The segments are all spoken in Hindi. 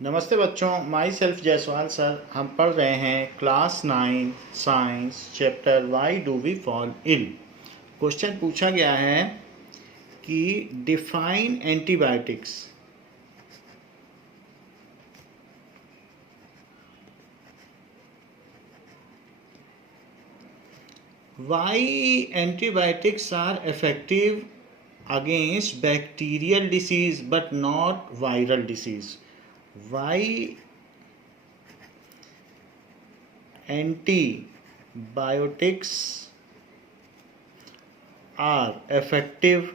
नमस्ते बच्चों, माई सेल्फ जायसवाल सर। हम पढ़ रहे हैं class 9 science chapter why do we fall ill. Question पूछा गया है कि define antibiotics. Why antibiotics are effective against bacterial disease but not viral disease. Why antibiotics are effective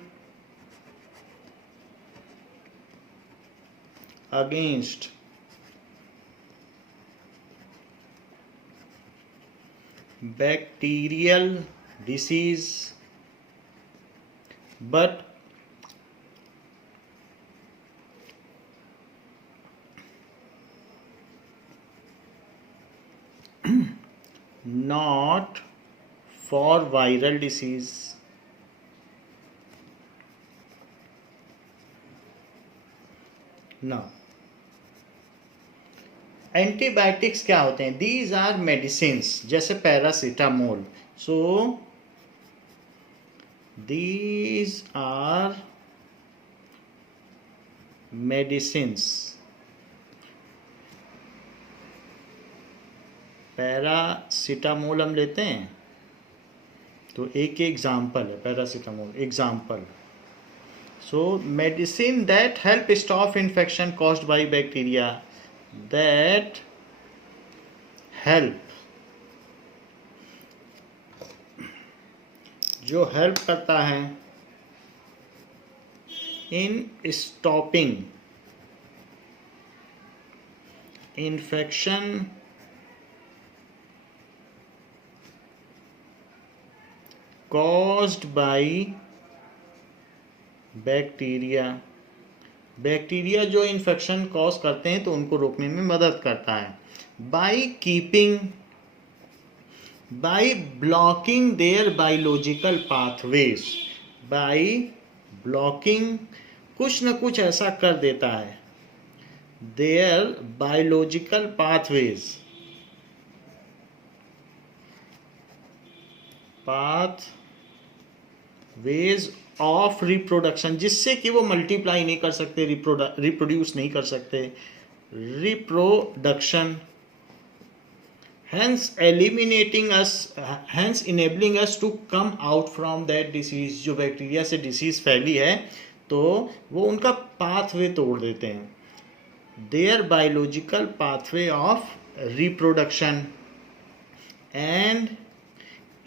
against bacterial disease but not for viral disease. Now, antibiotics क्या होते हैं? दीज आर मेडिसिन्स, जैसे paracetamol. So these are medicines. Paracetamol हम लेते हैं तो एक एग्जाम्पल है paracetamol, example. So medicine that help stop infection caused by bacteria, that help, जो हेल्प करता है in stopping infection caused by bacteria. Bacteria जो इन्फेक्शन कॉज करते हैं तो उनको रोकने में मदद करता है। By blocking their biological pathways. By blocking, कुछ न कुछ ऐसा कर देता है, their biological pathways of reproduction, जिससे कि वो मल्टीप्लाई नहीं कर सकते, रिप्रोड्यूस नहीं कर सकते, reproduction. Hence enabling us to come out from that disease. जो बैक्टीरिया से डिसीज फैली है तो वो उनका पाथवे तोड़ देते हैं, their biological pathway of reproduction, and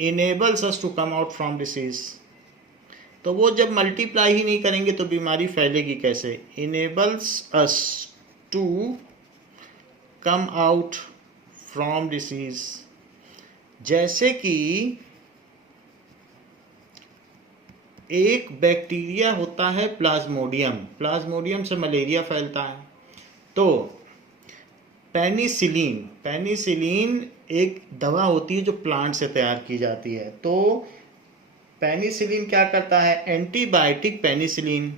enables us to come out from disease. तो वो जब मल्टीप्लाई ही नहीं करेंगे तो बीमारी फैलेगी कैसे? Enables us to come out from disease. जैसे कि एक बैक्टीरिया होता है प्लाज्मोडियम, प्लाज्मोडियम से मलेरिया फैलता है। तो पेनिसिलिन एक दवा होती है जो प्लांट से तैयार की जाती है। तो पेनिसिलिन क्या करता है? एंटीबायोटिक पेनिसिलिन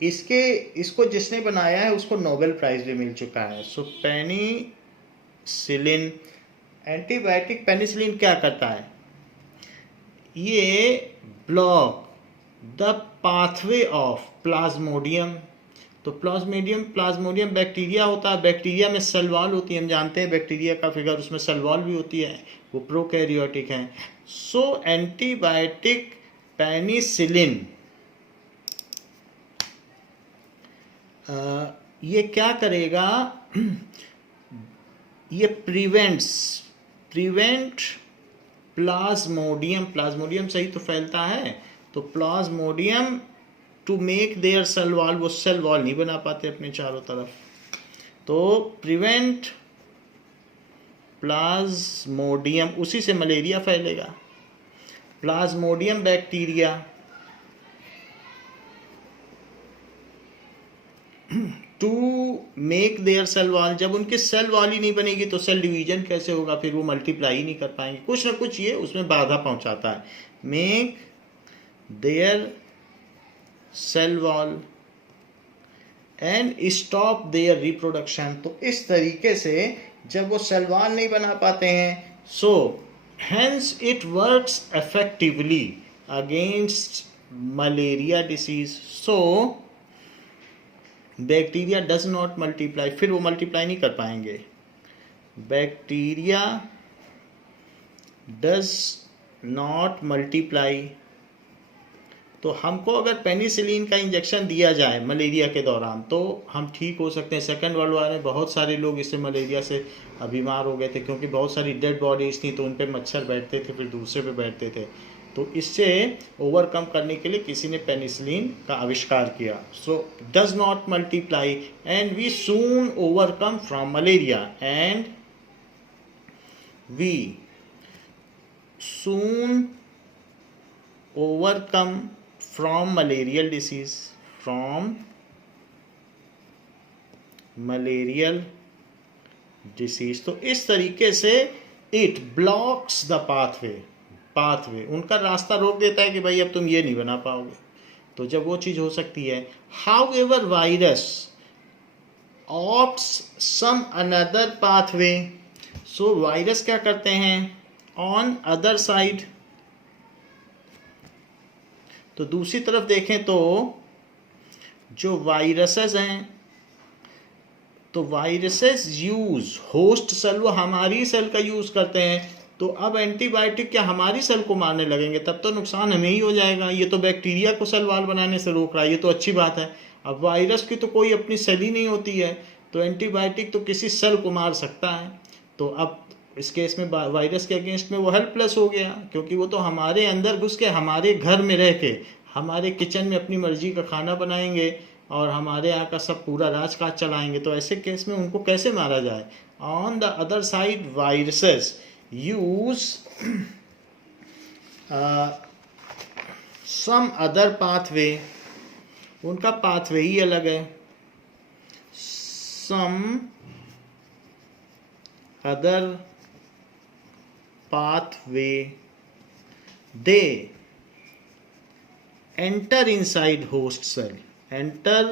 इसको जिसने बनाया है उसको नोबेल प्राइज भी मिल चुका है। सो पेनिसिलिन, एंटीबायोटिक पेनिसिलिन क्या करता है? ये block the pathway of Plasmodium. तो प्लाज्मोडियम बैक्टीरिया होता है। बैक्टीरिया में सेल वॉल होती है, हम जानते हैं बैक्टीरिया का फिगर, उसमें सेल वॉल भी होती है, वो प्रोकैरियोटिक है। सो एंटीबायोटिक पेनिसिलिन ये क्या करेगा? ये प्रिवेंट प्लाज्मोडियम से ही तो फैलता है। तो plasmodium to make their cell wall, वो सेल वॉल नहीं बना पाते अपने चारों तरफ, तो प्रिवेंट प्लाज्मोडियम, उसी से मलेरिया फैलेगा। Plasmodium bacteria to make their cell wall, जब उनकी सेल वॉल ही नहीं बनेगी तो सेल डिवीजन कैसे होगा? फिर वो मल्टीप्लाई ही नहीं कर पाएंगे, कुछ ना कुछ ये उसमें बाधा पहुंचाता है। Make their cell wall and stop their reproduction. तो इस तरीके से जब वो सेल वॉल नहीं बना पाते हैं, so hence it works effectively against malaria disease. So bacteria does not multiply, फिर वो मल्टीप्लाई नहीं कर पाएंगे। Bacteria does not multiply. तो हमको अगर पेनिसिलिन का इंजेक्शन दिया जाए मलेरिया के दौरान तो हम ठीक हो सकते हैं। सेकेंड वर्ल्ड वॉर में बहुत सारे लोग इससे मलेरिया से बीमार हो गए थे, क्योंकि बहुत सारी डेड बॉडीज थी तो उन पे मच्छर बैठते थे, फिर दूसरे पे बैठते थे। तो इससे ओवरकम करने के लिए किसी ने पेनिसिलिन का आविष्कार किया। So does not multiply and we soon overcome from malaria and we soon overcome from malarial disease, from malarial disease। तो इस तरीके से it blocks the pathway उनका रास्ता रोक देता है कि भाई अब तुम ये नहीं बना पाओगे। तो जब वो चीज हो सकती है, however virus opts some another pathway। so virus क्या करते हैं, on other side। तो दूसरी तरफ देखें तो जो वायरसेस हैं, तो वायरसेस यूज होस्ट सेल, वो हमारी सेल का यूज करते हैं। तो अब एंटीबायोटिक क्या हमारी सेल को मारने लगेंगे, तब तो नुकसान हमें ही हो जाएगा। ये तो बैक्टीरिया को सेल वाल बनाने से रोक रहा है, ये तो अच्छी बात है। अब वायरस की तो कोई अपनी सेल ही नहीं होती है, तो एंटीबायोटिक तो किसी सेल को मार सकता है। तो अब इस केस में वायरस के अगेंस्ट में वो हेल्पलेस हो गया, क्योंकि वो तो हमारे अंदर घुस के हमारे घर में रह के हमारे किचन में अपनी मर्जी का खाना बनाएंगे और हमारे यहाँ का सब पूरा राजकाज चलाएंगे। तो ऐसे केस में उनको कैसे मारा जाए। On the other side viruses use some other pathway, उनका पाथवे ही अलग है। Some other pathway, they enter inside host cell, enter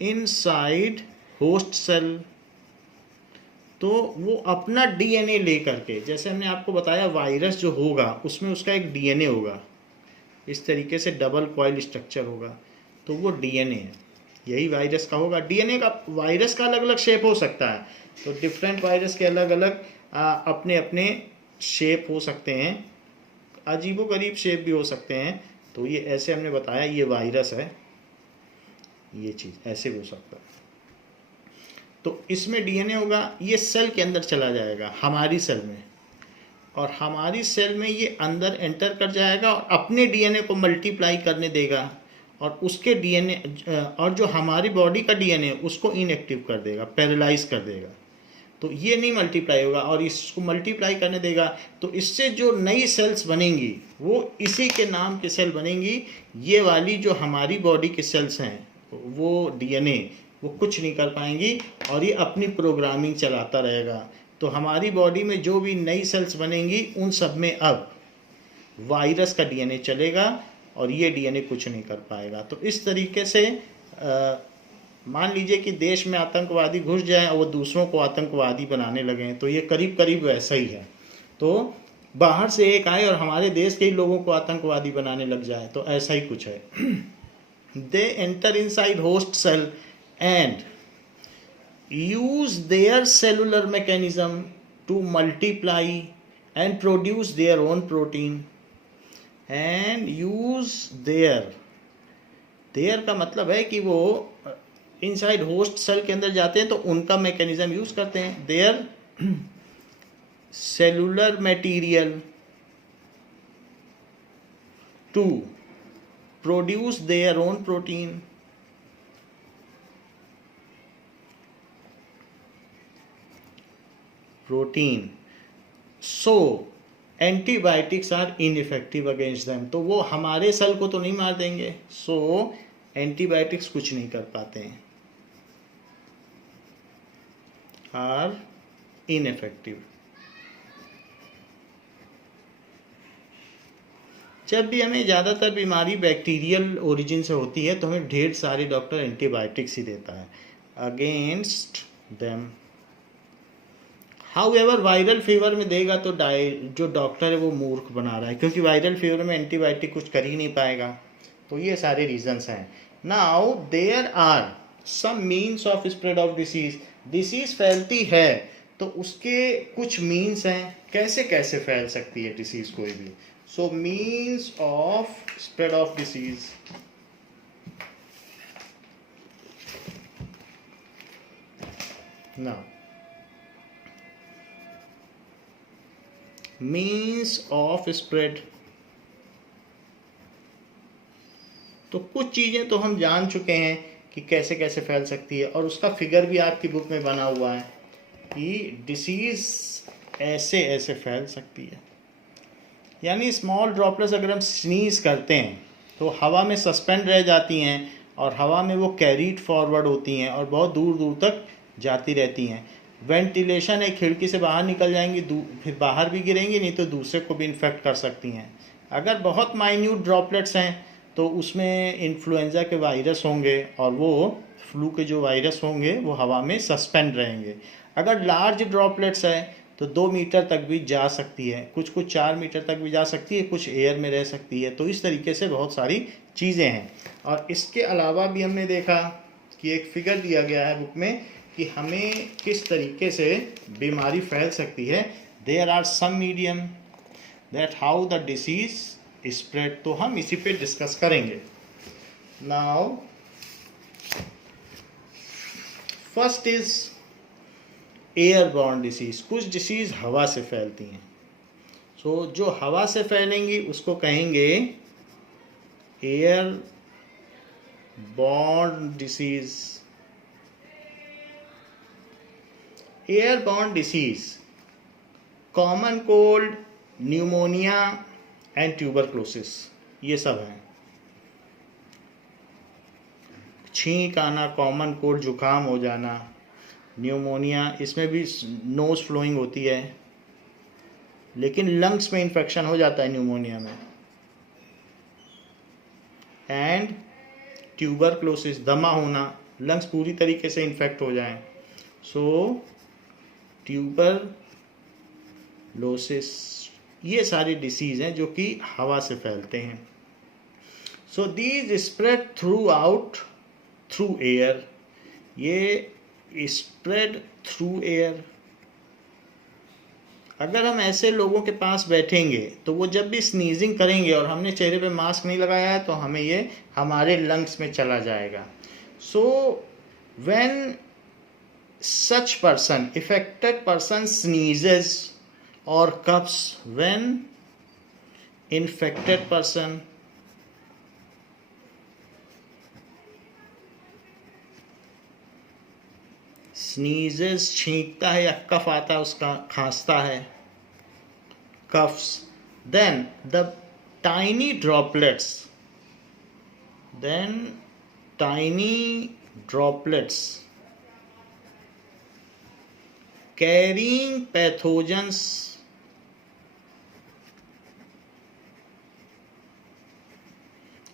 inside host cell। तो वो अपना डीएनए ले करके, जैसे हमने आपको बताया वायरस जो होगा उसमें उसका एक डीएनए होगा, इस तरीके से डबल कॉइल स्ट्रक्चर होगा। तो वो डीएनए है, यही वायरस का होगा। डीएनए का, वायरस का अलग अलग शेप हो सकता है, तो डिफरेंट वायरस के अलग अलग अपने अपने शेप हो सकते हैं, अजीबोगरीब शेप भी हो सकते हैं। तो ये ऐसे हमने बताया ये वायरस है, ये चीज़ ऐसे भी हो सकता है। तो इसमें डीएनए होगा, ये सेल के अंदर चला जाएगा हमारी सेल में, और हमारी सेल में ये अंदर एंटर कर जाएगा और अपने डीएनए को मल्टीप्लाई करने देगा, और उसके डीएनए और जो हमारी बॉडी का डीएनए उसको इनएक्टिव कर देगा, पैरालाइज कर देगा। तो ये नहीं मल्टीप्लाई होगा और इसको मल्टीप्लाई करने देगा। तो इससे जो नई सेल्स बनेंगी वो इसी के नाम की सेल बनेंगी। ये वाली जो हमारी बॉडी की सेल्स हैं वो डीएनए वो कुछ नहीं कर पाएंगी और ये अपनी प्रोग्रामिंग चलाता रहेगा। तो हमारी बॉडी में जो भी नई सेल्स बनेंगी उन सब में अब वायरस का डीएनए चलेगा और ये डीएनए कुछ नहीं कर पाएगा। तो इस तरीके से मान लीजिए कि देश में आतंकवादी घुस जाए और वो दूसरों को आतंकवादी बनाने लगे, तो ये करीब करीब वैसा ही है। तो बाहर से एक आए और हमारे देश के ही लोगों को आतंकवादी बनाने लग जाए, तो ऐसा ही कुछ है। They enter inside host cell and use their cellular mechanism to multiply and produce their own protein and use their का मतलब है कि वो इनसाइड होस्ट सेल के अंदर जाते हैं तो उनका मैकेनिज्म यूज करते हैं। Their cellular material to produce their own protein. So antibiotics are ineffective against them. तो वो हमारे सेल को तो नहीं मार देंगे, सो एंटीबायोटिक्स कुछ नहीं कर पाते हैं, आर इनइफेक्टिव। जब भी हमें ज़्यादातर बीमारी बैक्टीरियल ओरिजिन से होती है तो हमें ढेर सारे डॉक्टर एंटीबायोटिक्स ही देता है against them. However viral fever में देगा तो जो डॉक्टर है वो मूर्ख बना रहा है, क्योंकि वायरल फीवर में एंटीबायोटिक कुछ कर ही नहीं पाएगा। तो ये सारे रीजंस हैं। Now there are some means of spread of disease. Disease फैलती है तो उसके कुछ मीन्स हैं, कैसे कैसे फैल सकती है डिसीज कोई भी। So means of spread of disease. Now means of spread, तो कुछ चीज़ें तो हम जान चुके हैं कि कैसे कैसे फैल सकती है, और उसका फिगर भी आपकी बुक में बना हुआ है कि डिसीज ऐसे ऐसे फैल सकती है। यानी स्मॉल ड्रॉपलेट्स अगर हम स्नीज करते हैं तो हवा में सस्पेंड रह जाती हैं और हवा में वो कैरीड फॉरवर्ड होती हैं और बहुत दूर दूर तक जाती रहती हैं। वेंटिलेशन है, खिड़की से बाहर निकल जाएंगी, फिर बाहर भी गिरेंगी, नहीं तो दूसरे को भी इन्फेक्ट कर सकती हैं। अगर बहुत माइन्यूट ड्रॉपलेट्स हैं तो उसमें इन्फ्लुएंजा के वायरस होंगे और वो फ्लू के जो वायरस होंगे वो हवा में सस्पेंड रहेंगे। अगर लार्ज ड्रॉपलेट्स है तो 2 मीटर तक भी जा सकती है, कुछ 4 मीटर तक भी जा सकती है, कुछ एयर में रह सकती है। तो इस तरीके से बहुत सारी चीज़ें हैं। और इसके अलावा भी हमने देखा कि एक फिगर दिया गया है बुक में कि हमें किस तरीके से बीमारी फैल सकती है। There are some medium that how the disease spread, तो हम इसी पे डिस्कस करेंगे। Now first is airborne disease. कुछ डिसीज हवा से फैलती हैं। सो जो हवा से फैलेंगी उसको कहेंगे airborne disease. Airborne disease common cold, pneumonia and tuberculosis, ये सब हैं। छींक आना, कॉमन कोल्ड जुकाम हो जाना, न्यूमोनिया, इसमें भी नोज फ्लोइंग होती है लेकिन लंग्स में इन्फेक्शन हो जाता है न्यूमोनिया में। एंड ट्यूबरक्लोसिस, दमा होना, लंग्स पूरी तरीके से इन्फेक्ट हो जाएं। सो ट्यूबरलोसिस, ये सारी डिसीज हैं जो कि हवा से फैलते हैं। So these spread through air, ये स्प्रेड थ्रू एयर। अगर हम ऐसे लोगों के पास बैठेंगे तो वो जब भी स्नीजिंग करेंगे और हमने चेहरे पे मास्क नहीं लगाया है तो हमें ये हमारे लंग्स में चला जाएगा। So when such person, affected person sneezes or coughs, when infected person sneezes, छींकता है या कफ आता है उसका, खांसता है, coughs, then the tiny droplets carrying pathogens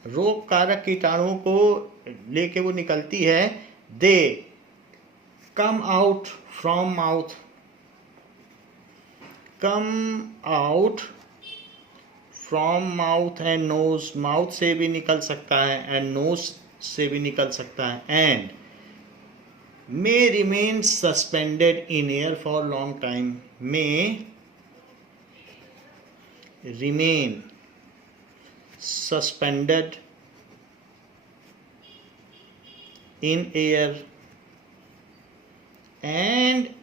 रोग कारक कीटाणुओं को लेके वो निकलती है। They come out from mouth, come out from mouth and nose, mouth से भी निकल सकता है एंड नोज से भी निकल सकता है। And may remain suspended in air for long time, may remain suspended in air and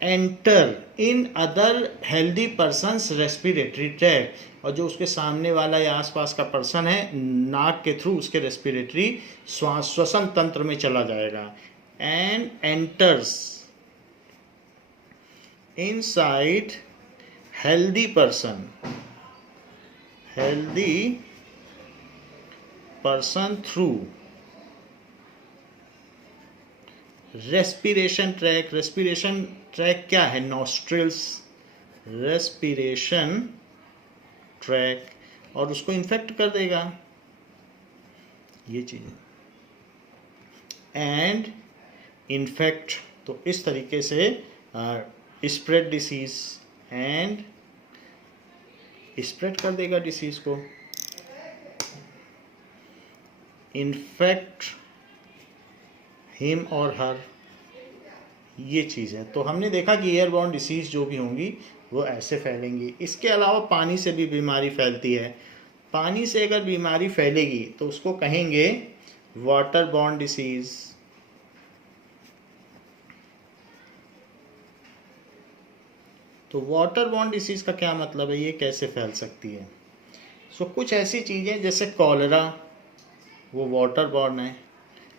enter in other healthy person's respiratory tract, और जो उसके सामने वाला या आसपास का पर्सन है नाक के थ्रू उसके रेस्पिरेटरी श्वसन तंत्र में चला जाएगा। and enters inside healthy person through respiration tract। respiration tract क्या है? nostrils, respiration tract। और उसको इन्फेक्ट कर देगा, ये चीज़ है। एंड इन्फेक्ट, तो इस तरीके से स्प्रेड डिसीज, एंड स्प्रेड कर देगा डिसीज को, इन्फेक्ट हिम और हर, ये चीज़ है। तो हमने देखा कि एयरबॉर्न डिसीज़ जो भी होंगी वो ऐसे फैलेंगी। इसके अलावा पानी से भी बीमारी फैलती है। पानी से अगर बीमारी फैलेगी तो उसको कहेंगे वाटर बॉर्न डिसीज़। तो वाटर बॉर्न डिसीज़ का क्या मतलब है, ये कैसे फैल सकती है? कुछ ऐसी चीज़ें जैसे कॉलरा, वो वाटर बॉर्न है।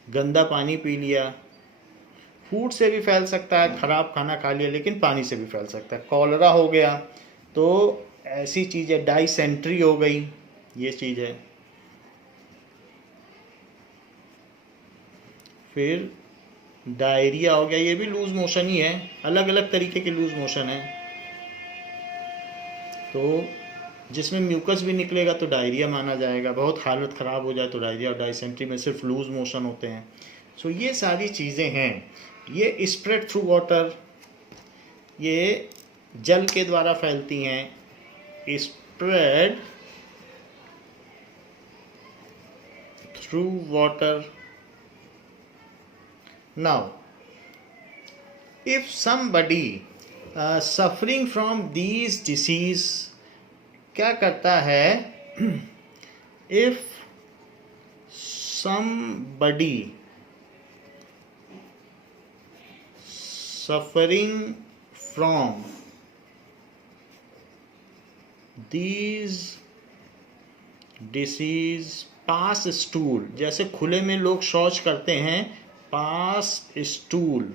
गंदा पानी पी लिया, फूड से भी फैल सकता है, ख़राब खाना खा लिया, लेकिन पानी से भी फैल सकता है। कॉलरा हो गया, तो ऐसी चीज़ है। डाइसेंट्री हो गई, ये चीज़ है। फिर डायरिया हो गया, ये भी लूज मोशन ही है, अलग अलग तरीके के लूज मोशन है। तो जिसमें म्यूकस भी निकलेगा तो डायरिया माना जाएगा। बहुत हालत ख़राब हो जाए तो डायरिया। और डाइसेंट्री में सिर्फ लूज मोशन होते हैं। ये सारी चीज़ें हैं। ये स्प्रेड थ्रू वाटर, ये जल के द्वारा फैलती हैं। Spread through water. Now if somebody suffering from these disease, क्या करता है, if somebody suffering from these disease pass stool, जैसे खुले में लोग शौच करते हैं, पास स्टूल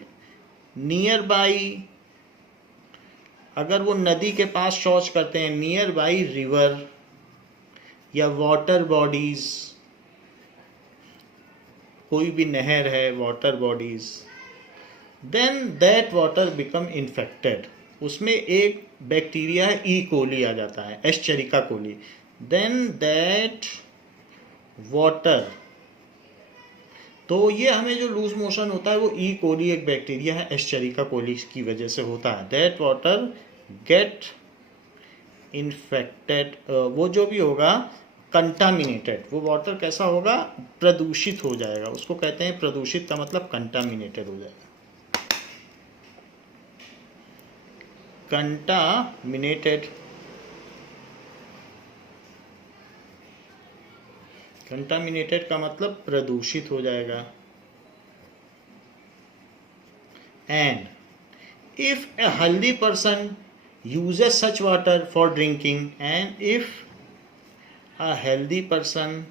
नियर बाई, अगर वो नदी के पास शौच करते हैं, नियर बाई रिवर या वाटर बॉडीज, कोई भी नहर है, water bodies, then that water become infected. उसमें एक बैक्टीरिया है, ई कोली आ जाता है, Escherichia coli. Then that water, तो ये हमें जो लूज मोशन होता है वो ई कोली एक बैक्टीरिया है, एस्चेरिका कोली की वजह से होता है। दैट वाटर गेट इन्फेक्टेड, वो जो भी होगा कंटामिनेटेड, वो वाटर कैसा होगा, प्रदूषित हो जाएगा। उसको कहते हैं प्रदूषित, का मतलब कंटामिनेटेड हो जाएगा। कंटामिनेटेड, कंटामिनेटेड का मतलब प्रदूषित हो जाएगा। And if a healthy person uses such water for drinking, and if a healthy person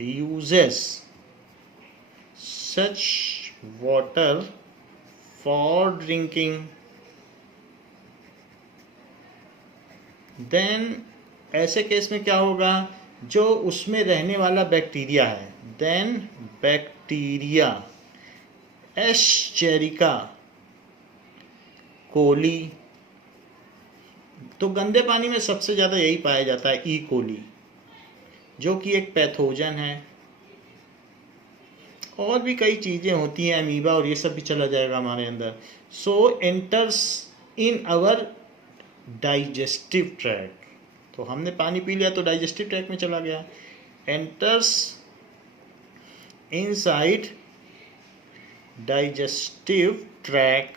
uses such water for drinking, then ऐसे केस में क्या होगा, जो उसमें रहने वाला बैक्टीरिया है, देन बैक्टीरिया एस्चेरिका कोली, तो गंदे पानी में सबसे ज़्यादा यही पाया जाता है, ई कोली, जो कि एक पैथोजन है। और भी कई चीज़ें होती हैं, अमीबा और ये सब भी चला जाएगा हमारे अंदर। So enters in our digestive track, तो हमने पानी पी लिया तो डाइजेस्टिव ट्रैक में चला गया। एंटर्स इनसाइड डाइजेस्टिव ट्रैक,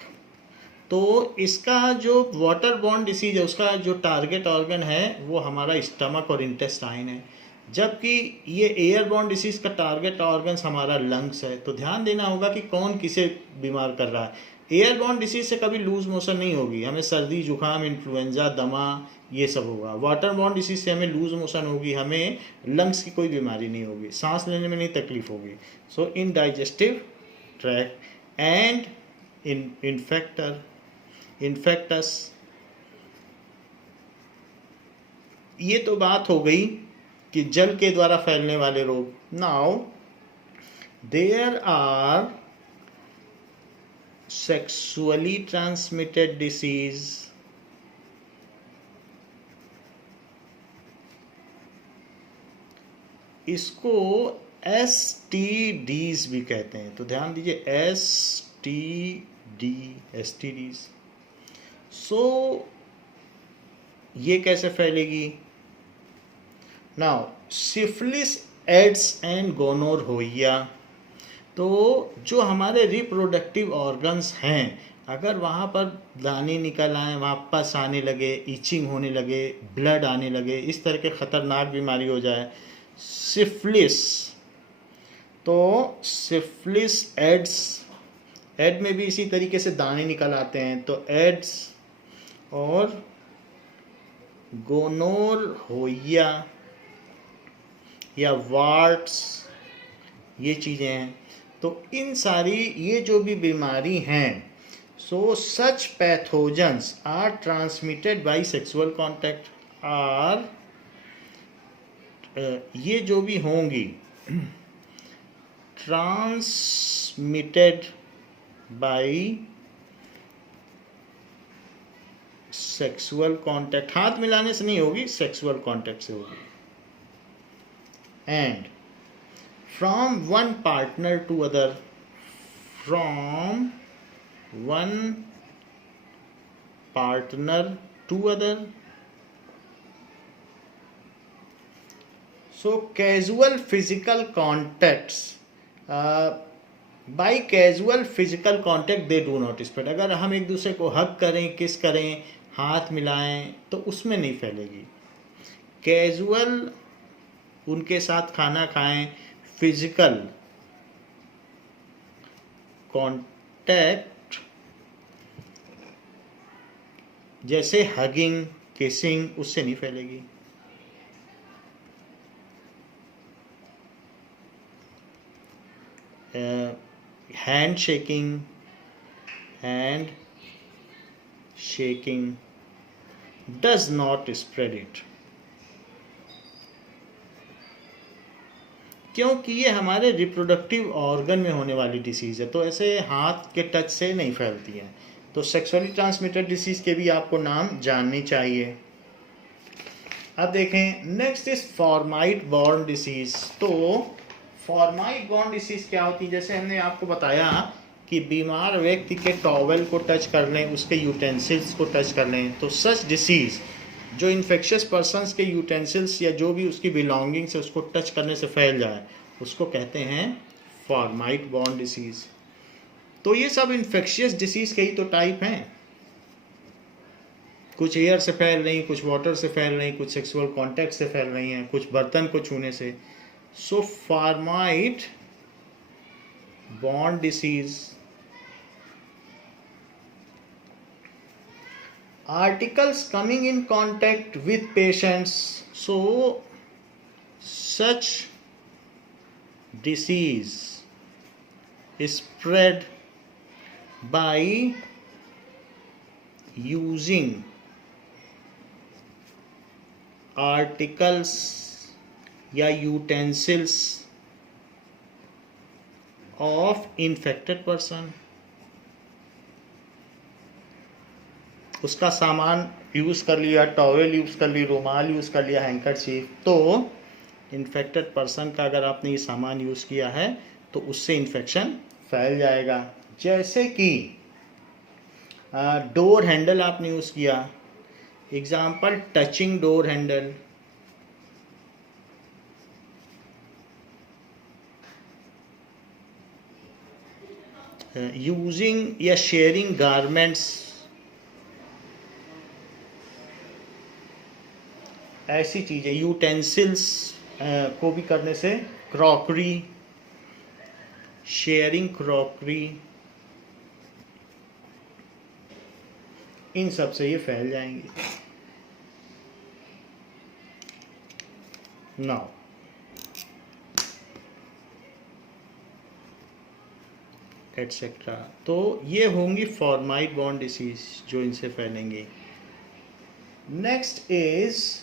तो इसका जो वाटर बॉर्न डिसीज है उसका जो टारगेट ऑर्गन है वो हमारा स्टमक और इंटेस्टाइन है, जबकि ये एयरबॉर्न डिसीज का टारगेट ऑर्गन्स हमारा लंग्स है। तो ध्यान देना होगा कि कौन किसे बीमार कर रहा है। एयरबॉर्न डिसीज से कभी लूज मोशन नहीं होगी, हमें सर्दी जुकाम इन्फ्लुएंजा दमा ये सब होगा। वाटर बॉर्न डिसीज से हमें लूज मोशन होगी, हमें लंग्स की कोई बीमारी नहीं होगी, सांस लेने में नहीं तकलीफ होगी। सो इन डाइजेस्टिव ट्रैक एंड इन्फेक्टस। ये तो बात हो गई कि जल के द्वारा फैलने वाले रोग। Now there are sexually transmitted disease, इसको STDs भी कहते हैं। तो ध्यान दीजिए, STDs। सो ये कैसे फैलेगी? Now syphilis, AIDS and gonorrhoea. तो जो हमारे रिप्रोडक्टिव ऑर्गन्स हैं, अगर वहाँ पर दाने निकल आए, वापस आने लगे, इचिंग होने लगे, ब्लड आने लगे, इस तरह के ख़तरनाक बीमारी हो जाए, सिफिलिस। तो सिफिलिस एड्स, एड में भी इसी तरीके से दाने निकल आते हैं, तो एड्स और गोनोरहोइया या वार्ट्स, ये चीज़ें हैं। तो इन सारी ये जो भी बीमारी हैं, so such pathogens are transmitted by sexual contact, are ये जो भी होंगी ट्रांसमिटेड बाय सेक्सुअल कांटेक्ट। हाथ मिलाने से नहीं होगी, सेक्सुअल कांटेक्ट से होगी। And from one partner to other, from one partner to other. So casual physical contacts, by casual physical contact they do not spread. अगर हम एक दूसरे को हग करें, किस करें, हाथ मिलाएं, तो उसमें नहीं फैलेगी। कैजुअल उनके साथ खाना खाएं, फिजिकल कॉन्टैक्ट जैसे हगिंग, किसिंग, उससे नहीं फैलेगी। Hand shaking does not spread it, क्योंकि ये हमारे रिप्रोडक्टिव ऑर्गन में होने वाली डिसीज़ है, तो ऐसे हाथ के टच से नहीं फैलती है। तो सेक्सुअली ट्रांसमिटेड डिसीज़ के भी आपको नाम जाननी चाहिए। अब देखें, नेक्स्ट इज फॉर्माइट बॉर्न डिसीज़। तो फॉर्माइट बॉर्न डिसीज़ क्या होती है? जैसे हमने आपको बताया कि बीमार व्यक्ति के टॉवेल को टच कर लें, उसके यूटेंसिल्स को टच कर लें, तो सच डिसीज़ जो इन्फेक्शियस पर्सन्स के यूटेंसिल्स या जो भी उसकी बिलोंगिंग्स है उसको टच करने से फैल जाए, उसको कहते हैं फॉर्माइट बॉर्न डिसीज़। तो ये सब इन्फेक्शियस डिसीज़ के ही तो टाइप हैं। कुछ एयर से फैल रही, कुछ वाटर से फैल रही, कुछ सेक्सुअल कांटेक्ट से फैल रही हैं, कुछ बर्तन को छूने से। So fomite borne disease, articles coming in contact with patients. So such disease is spread by using articles या utensils of infected person। उसका सामान यूज़ कर लिया, टॉवेल यूज़ कर ली, रुमाल यूज़ कर लिया, हैंकरचीफ, तो इन्फेक्टेड पर्सन का अगर आपने ये सामान यूज़ किया है तो उससे इन्फेक्शन फैल जाएगा। जैसे कि डोर हैंडल आपने यूज़ किया, example touching door handle, using या शेयरिंग गारमेंट्स, ऐसी चीज़ें, यूटेंसिल्स को भी करने से, क्रॉकरी, शेयरिंग क्रॉकरी, इन सब से ये फैल जाएंगे। Now etcetera. तो ये होंगी फॉर्माइट बॉर्न डिसीज जो इनसे फैलेंगे। Next is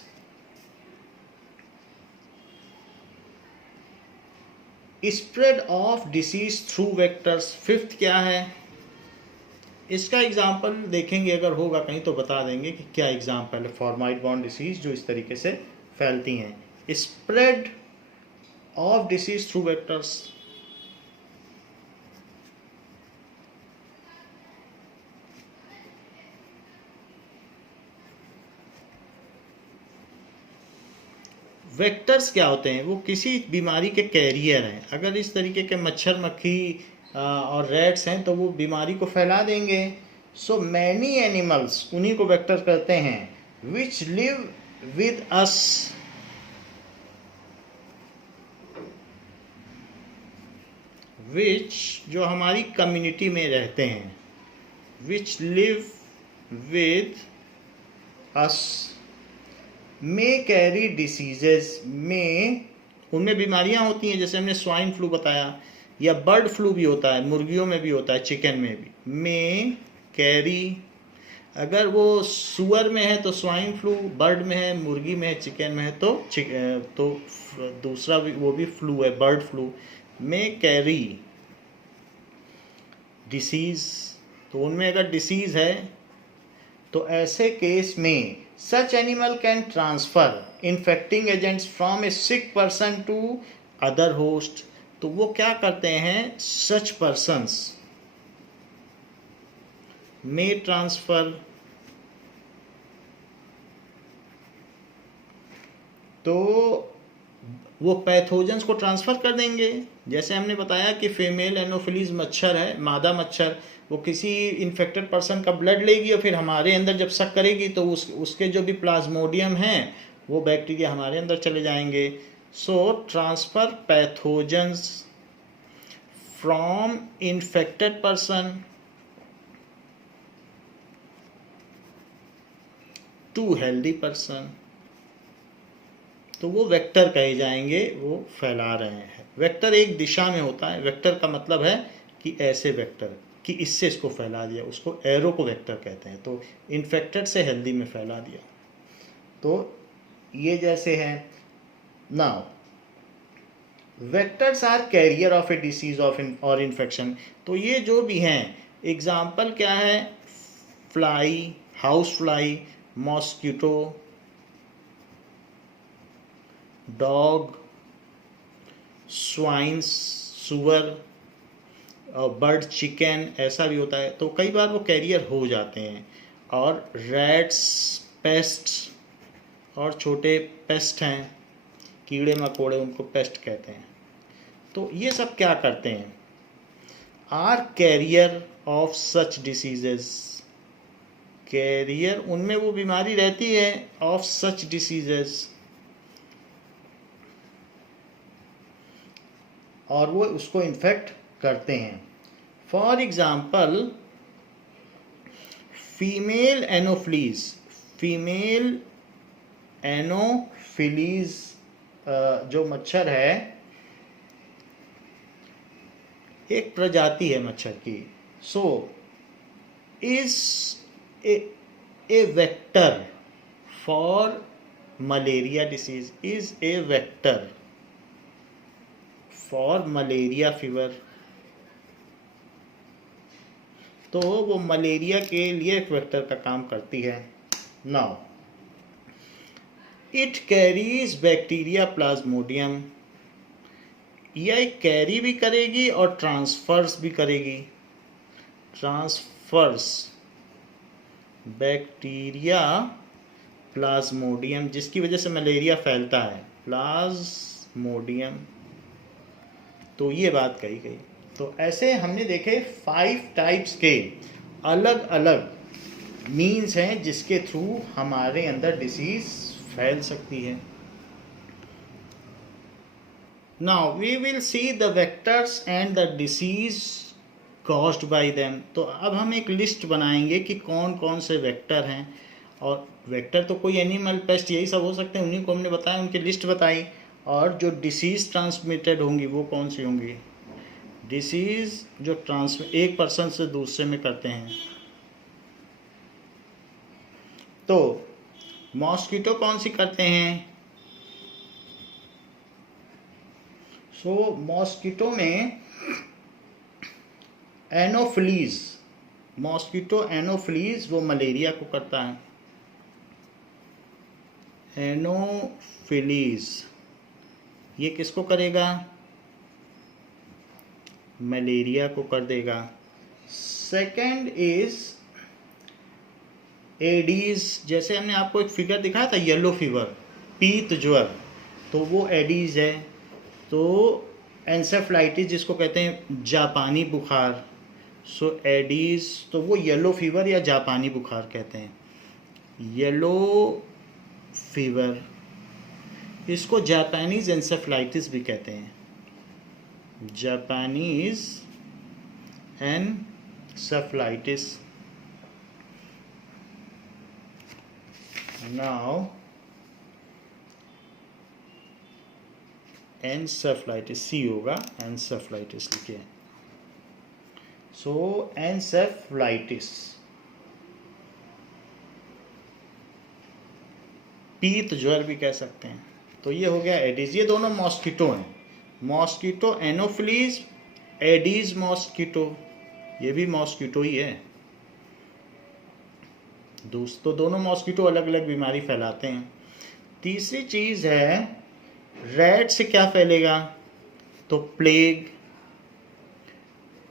spread of disease through vectors. Fifth क्या है? इसका एग्जाम्पल देखेंगे, अगर होगा कहीं तो बता देंगे कि क्या एग्जाम्पल है फॉर्माइड बॉर्न डिसीज जो इस तरीके से फैलती हैं। Spread of disease through vectors, vectors क्या होते हैं? वो किसी बीमारी के कैरियर हैं। अगर इस तरीके के मच्छर मक्खी और रैट्स हैं तो वो बीमारी को फैला देंगे। सो मैनी एनिमल्स, उन्हीं को वेक्टर कहते हैं, विच लिव विद अस, विच जो हमारी कम्युनिटी में रहते हैं, विच लिव विद अस, में कैरी डिसीजेज, में उनमें बीमारियां होती हैं, जैसे हमने स्वाइन फ्लू बताया, या बर्ड फ्लू भी होता है, मुर्गियों में भी होता है, चिकन में भी। में कैरी, अगर वो सुअर में है तो स्वाइन फ्लू, बर्ड में है, मुर्गी में है, चिकन में है तो दूसरा भी, वो भी फ्लू है, बर्ड फ्लू। में कैरी डिसीज, तो उनमें अगर डिसीज है तो ऐसे केस में such animal can transfer infecting agents from a sick person to other host. तो वो क्या करते हैं, सच पर्सन्स में ट्रांसफर, तो वो पैथोजेंस को ट्रांसफर कर देंगे। जैसे हमने बताया कि फीमेल एनोफिलीज मच्छर है, मादा मच्छर, वो किसी इन्फेक्टेड पर्सन का ब्लड लेगी और फिर हमारे अंदर जब शक करेगी तो उसके जो भी प्लाज्मोडियम हैं वो बैक्टीरिया हमारे अंदर चले जाएंगे। So transfer pathogens from infected person to healthy person, तो वो वेक्टर कहे जाएंगे, वो फैला रहे हैं। वेक्टर एक दिशा में होता है। वेक्टर का मतलब है कि ऐसे वेक्टर कि इससे इसको फैला दिया, उसको एरो को वेक्टर कहते हैं। तो इन्फेक्टेड से हेल्दी में फैला दिया, तो ये जैसे है। Now vectors are carrier of a disease of और इन्फेक्शन। तो ये जो भी हैं, एग्जाम्पल क्या है, fly, house fly, mosquito, dog, swine, सुअर, बर्ड, चिकन, ऐसा भी होता है। तो कई बार वो कैरियर हो जाते हैं। और रैट्स, पेस्ट्स, और छोटे पेस्ट हैं, कीड़े मकोड़े, उनको पेस्ट कहते हैं। तो ये सब क्या करते हैं, are carrier of such diseases, carrier उनमें वो बीमारी रहती है, ऑफ सच डिसीजेस, और वो उसको इन्फेक्ट करते हैं। For example female anopheles, female anopheles जो मच्छर है, एक प्रजाति है मच्छर की। So is a vector for malaria disease, is a vector for malaria fever. तो वो मलेरिया के लिए एक वेक्टर का काम करती है। Now it carries bacteria Plasmodium, यह कैरी भी करेगी और ट्रांसफर्स भी करेगी। ट्रांसफर्स बैक्टीरिया प्लाज्मोडियम, जिसकी वजह से मलेरिया फैलता है, प्लाज्मोडियम। तो ये बात कही गई। तो ऐसे हमने देखे 5 टाइप्स के अलग अलग मीन्स हैं जिसके थ्रू हमारे अंदर डिसीज फैल सकती है। Now we will see the vectors and the disease caused by them. तो अब हम एक लिस्ट बनाएंगे कि कौन कौन से वेक्टर हैं। और वेक्टर तो कोई एनिमल, पेस्ट, यही सब हो सकते हैं, उन्हीं को हमने बताया, उनकी लिस्ट बताई। और जो डिसीज ट्रांसमिटेड होंगी वो कौन सी होंगी, डिसीज जो एक पर्सन से दूसरे में करते हैं। तो मॉस्किटो कौन सी करते हैं, सो मॉस्किटो में एनोफिलीज मॉस्किटो एनोफिलीज वो मलेरिया को करता है, एनोफिलीज ये किसको करेगा, मलेरिया को कर देगा। सेकंड इज एडीज, जैसे हमने आपको एक फिगर दिखाया था येलो फीवर, पीत ज्वर, तो वो एडीज है। तो एंसेफ्लाइटिस जिसको कहते हैं जापानी बुखार, सो एडीज तो वो येलो फीवर या जापानी बुखार कहते हैं, येलो फीवर, इसको जापानीज एंसेफ्लाइटिस भी कहते हैं, जापानीज एंसेफ्लाइटिस। नाउ एंसेफ्लाइटिस सी होगा, एंसेफ्लाइटिस लिखिए। सो एंसेफ्लाइटिस, पीत ज्वर भी कह सकते हैं। तो ये हो गया एडीज, ये दोनों मॉस्किटो हैं, मॉस्किटो एनोफिलीज, एडीज मॉस्किटो, ये भी मॉस्किटो ही है दोस्तों, दोनों मॉस्किटो अलग अलग बीमारी फैलाते हैं। तीसरी चीज है रैट से क्या फैलेगा, तो प्लेग।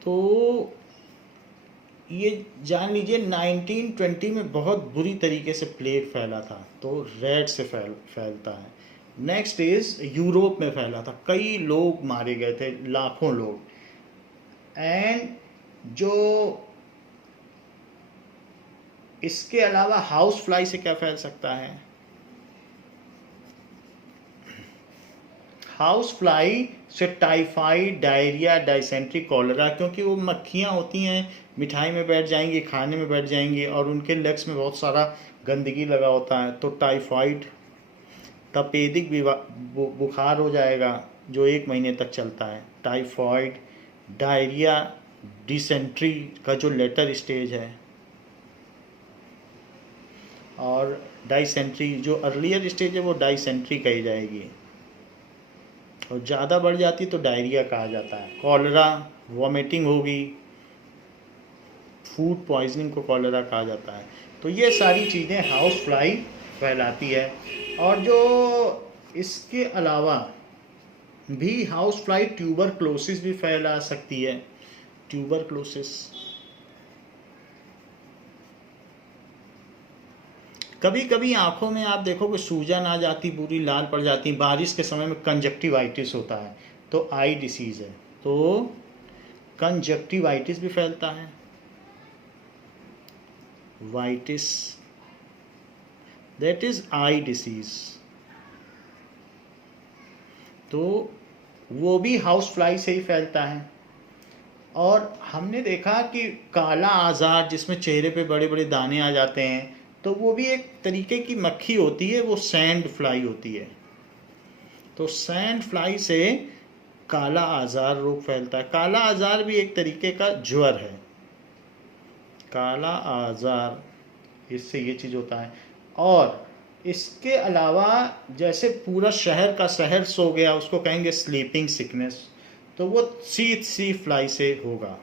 तो ये जान लीजिए 1920 में बहुत बुरी तरीके से प्लेग फैला था, तो रैट से फैलता है। नेक्स्ट इज यूरोप में फैला था, कई लोग मारे गए थे, लाखों लोग। एंड जो इसके अलावा हाउस फ्लाई से क्या फैल सकता है, हाउस फ्लाई से टाइफाइड, डायरिया, डाइसेंट्री, कॉलरा, क्योंकि वो मक्खियाँ होती हैं, मिठाई में बैठ जाएंगी, खाने में बैठ जाएंगी, और उनके लेग्स में बहुत सारा गंदगी लगा होता है, तो टाइफाइड, तपेदिक बुखार हो जाएगा जो 1 महीने तक चलता है, टाइफाइड, डायरिया, डिसेंट्री का जो लेटर स्टेज है, और डाइसेंट्री जो अर्लियर स्टेज है वो डाइसेंट्री कही जाएगी, और ज़्यादा बढ़ जाती तो डायरिया कहा जाता है। कॉलरा, वॉमिटिंग होगी, फूड पॉइजनिंग को कॉलरा कहा जाता है। तो ये सारी चीज़ें हाउस फ्लाई फैलाती है। और जो इसके अलावा भी हाउस फ्लाई ट्यूबरक्लोसिस भी फैला सकती है, ट्यूबरक्लोसिस। कभी कभी आंखों में आप देखोगे सूजन आ जाती, पूरी लाल पड़ जाती, बारिश के समय में कंजक्टिवाइटिस होता है, तो आई डिसीज है, तो कंजक्टिवाइटिस भी फैलता है, वाइटिस, दैट इज आई डिसीज, तो वो भी हाउस फ्लाई से ही फैलता है। और हमने देखा कि काला आजार जिसमें चेहरे पे बड़े बड़े दाने आ जाते हैं, तो वो भी एक तरीके की मक्खी होती है, वो सैंड फ्लाई होती है। तो सैंड फ्लाई से काला आजार रोग फैलता है। काला आजार भी एक तरीके का ज्वर है, काला आजार, इससे ये चीज़ होता है। और इसके अलावा जैसे पूरा शहर का शहर सो गया, उसको कहेंगे स्लीपिंग सिकनेस, तो वो सी फ्लाई से होगा।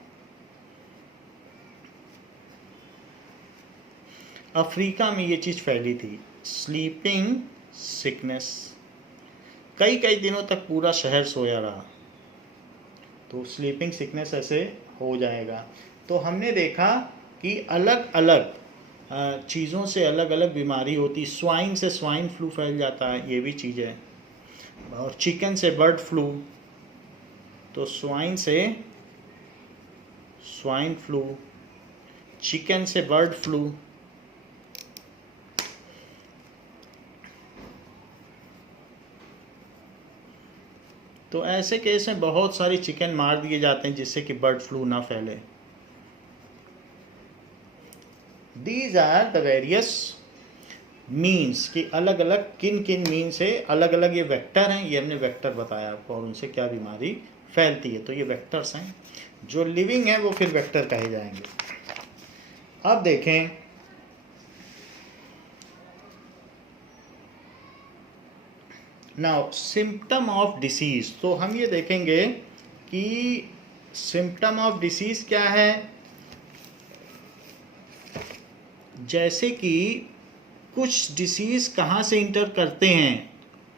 अफ्रीका में ये चीज़ फैली थी, स्लीपिंग सिकनेस, कई कई दिनों तक पूरा शहर सोया रहा, तो स्लीपिंग सिकनेस ऐसे हो जाएगा। तो हमने देखा कि अलग अलग चीज़ों से अलग अलग बीमारी होती। स्वाइन से स्वाइन फ्लू फैल जाता है, ये भी चीज़ है। और चिकन से बर्ड फ्लू, तो स्वाइन से स्वाइन फ्लू, चिकन से बर्ड फ्लू। तो ऐसे केस में बहुत सारी चिकन मार दिए जाते हैं जिससे कि बर्ड फ्लू ना फैले। These are the various means, कि अलग अलग किन किन मीन से अलग अलग ये वेक्टर हैं, ये हमने वेक्टर बताया आपको, और उनसे क्या बीमारी फैलती है। तो ये वेक्टर्स हैं, जो लिविंग है वो फिर वेक्टर कहे जाएंगे। अब देखें नाउ सिम्टम ऑफ डिसीज। तो हम ये देखेंगे कि सिम्टम ऑफ डिसीज क्या है। जैसे कि कुछ डिसीज़ कहाँ से इंटर करते हैं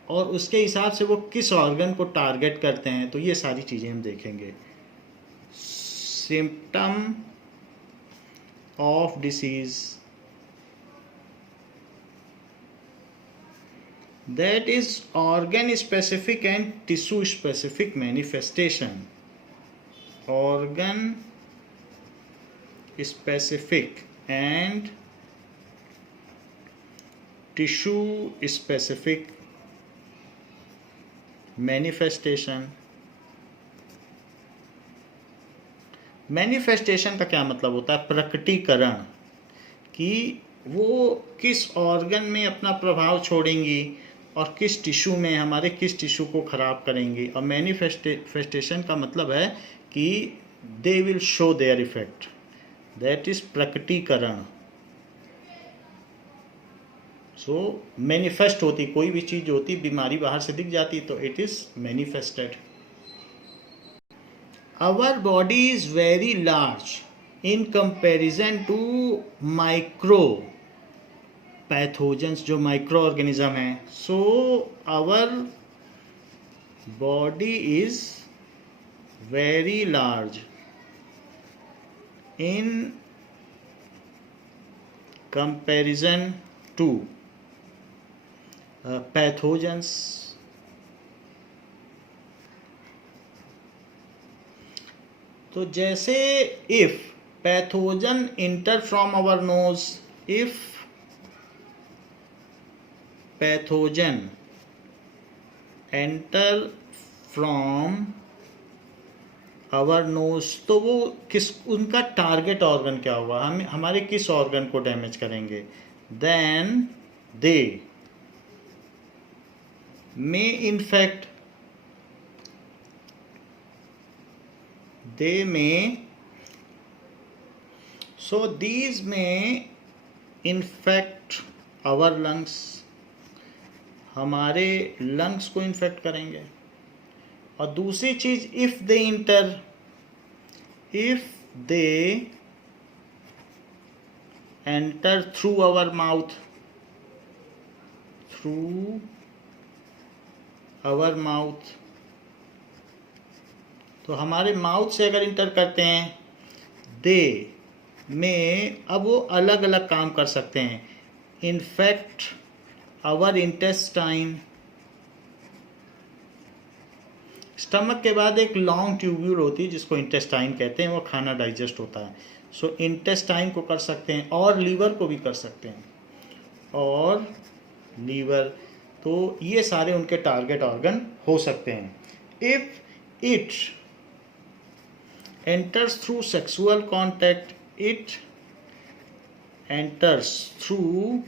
और उसके हिसाब से वो किस ऑर्गन को टारगेट करते हैं, तो ये सारी चीज़ें हम देखेंगे। Symptom of disease, that is organ specific and tissue specific manifestation. Organ specific and tissue specific manifestation. Manifestation का क्या मतलब होता है? प्रकटीकरण, कि वो किस ऑर्गन में अपना प्रभाव छोड़ेंगी और किस टिश्यू में, हमारे किस टिश्यू को खराब करेंगी। और मैनिफेस्टेशन का मतलब है कि they will show their effect, that is प्रकटीकरण। सो मैनिफेस्ट होती, कोई भी चीज होती, बीमारी बाहर से दिख जाती तो it is manifested. Our body is very large in comparison to micro pathogens, जो माइक्रो ऑर्गेनिज्म है। So our body is very large in comparison to pathogens. तो जैसे if pathogen enter from our nose, if pathogen enter from our nose, तो वो किस, उनका टारगेट ऑर्गन क्या होगा, हम हमारे किस ऑर्गन को डैमेज करेंगे। then they may infect, they may, so these may infect our lungs, हमारे लंग्स को इन्फेक्ट करेंगे। और दूसरी चीज, if they enter, if they enter through our mouth, through our mouth, तो हमारे माउथ से अगर इंटर करते हैं, दे में, अब वो अलग अलग काम कर सकते हैं। इनफेक्ट आवर इंटेस्टाइन, स्टमक के बाद एक लॉन्ग ट्यूब्यूल होती है जिसको इंटेस्टाइन कहते हैं, वो खाना डाइजेस्ट होता है। सो इंटेस्टाइन को कर सकते हैं, और लीवर को भी कर सकते हैं, और लीवर। तो ये सारे उनके टारगेट ऑर्गन हो सकते हैं। If it enters through sexual contact, it enters through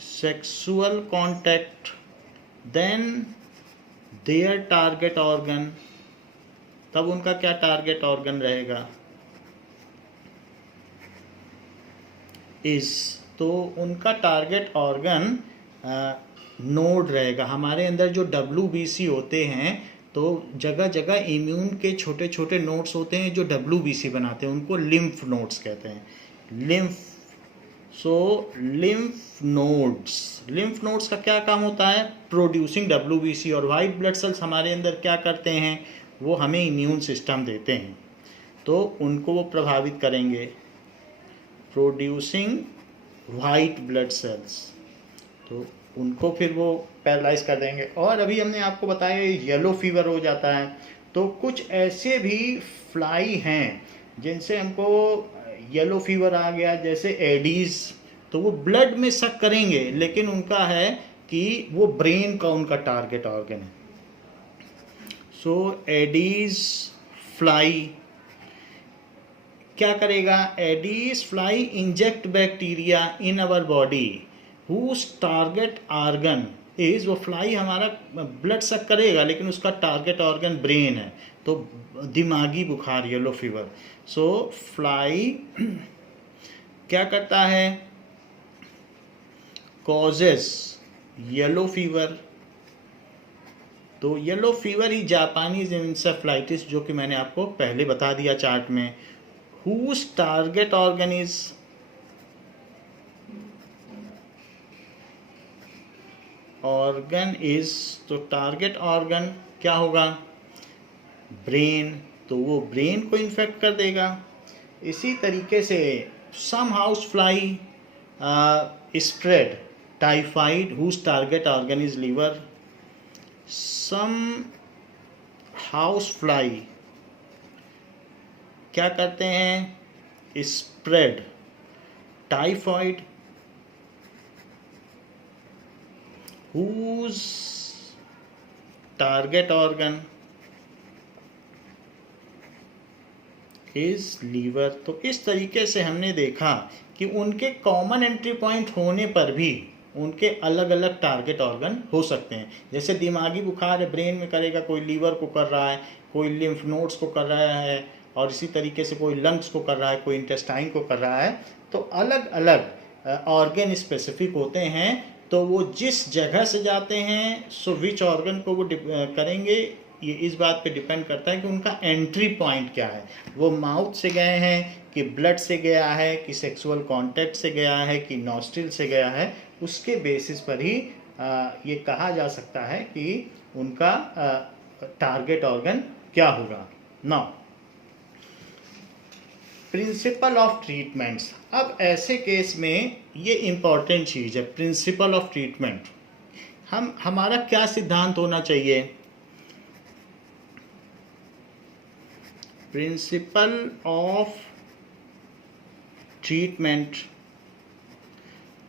sexual contact, then their target organ, तब उनका क्या टारगेट ऑर्गन रहेगा, इस, तो उनका टारगेट ऑर्गन नोड रहेगा। हमारे अंदर जो WBC होते हैं, तो जगह जगह इम्यून के छोटे छोटे नोड्स होते हैं जो WBC बनाते हैं, उनको लिम्फ नोड्स कहते हैं, लिम्फ। सो लिम्फ नोड्स का क्या काम होता है, प्रोड्यूसिंग WBC। और वाइट ब्लड सेल्स हमारे अंदर क्या करते हैं, वो हमें इम्यून सिस्टम देते हैं, तो उनको वो प्रभावित करेंगे, प्रोड्यूसिंग वाइट ब्लड सेल्स, तो उनको फिर वो पैरालाइज कर देंगे। और अभी हमने आपको बताया येलो फीवर हो जाता है। तो कुछ ऐसे भी फ्लाई हैं जिनसे हमको येलो फीवर आ गया, जैसे एडीज, तो वो ब्लड में सक करेंगे, लेकिन उनका है कि वो ब्रेन का उनका टारगेट ऑर्गन है। सो एडीज फ्लाई क्या करेगा, Aedes fly inject bacteria in our body whose target organ is, वो फ्लाई हमारा ब्लड सक करेगा, लेकिन उसका टारगेट ऑर्गन ब्रेन है, तो दिमागी बुखार, येलो फीवर। सो फ्लाई क्या करता है, कॉजेस येलो फीवर, तो येलो फीवर ही जापानीज इंसेफ्लाइटिस, जो कि मैंने आपको पहले बता दिया चार्ट में. हुज टारगेट ऑर्गन इज तो टारगेट ऑर्गन क्या होगा? ब्रेन. तो वो ब्रेन को इन्फेक्ट कर देगा. इसी तरीके से some house fly spread typhoid whose target organ is liver. Some house fly क्या करते हैं? Spread typhoid whose target organ is liver. तो इस तरीके से हमने देखा कि उनके कॉमन एंट्री पॉइंट होने पर भी उनके अलग अलग टारगेट ऑर्गन हो सकते हैं. जैसे दिमागी बुखार है, ब्रेन में करेगा, कोई लीवर को कर रहा है, कोई लिम्फ नोड्स को कर रहा है, और इसी तरीके से कोई लंग्स को कर रहा है, कोई इंटेस्टाइन को कर रहा है. तो अलग अलग ऑर्गन स्पेसिफिक होते हैं. तो वो जिस जगह से जाते हैं, सो विच ऑर्गन को वो करेंगे, ये इस बात पे डिपेंड करता है कि उनका एंट्री पॉइंट क्या है. वो माउथ से गए हैं, कि ब्लड से गया है, कि सेक्सुअल कांटेक्ट से गया है, कि नॉस्ट्रिल से गया है. उसके बेसिस पर ही ये कहा जा सकता है कि उनका टारगेट ऑर्गन क्या होगा. Now principle of treatments. अब ऐसे केस में ये इम्पॉर्टेंट चीज़ है, प्रिंसिपल ऑफ ट्रीटमेंट. हमारा क्या सिद्धांत होना चाहिए? Principle of treatment.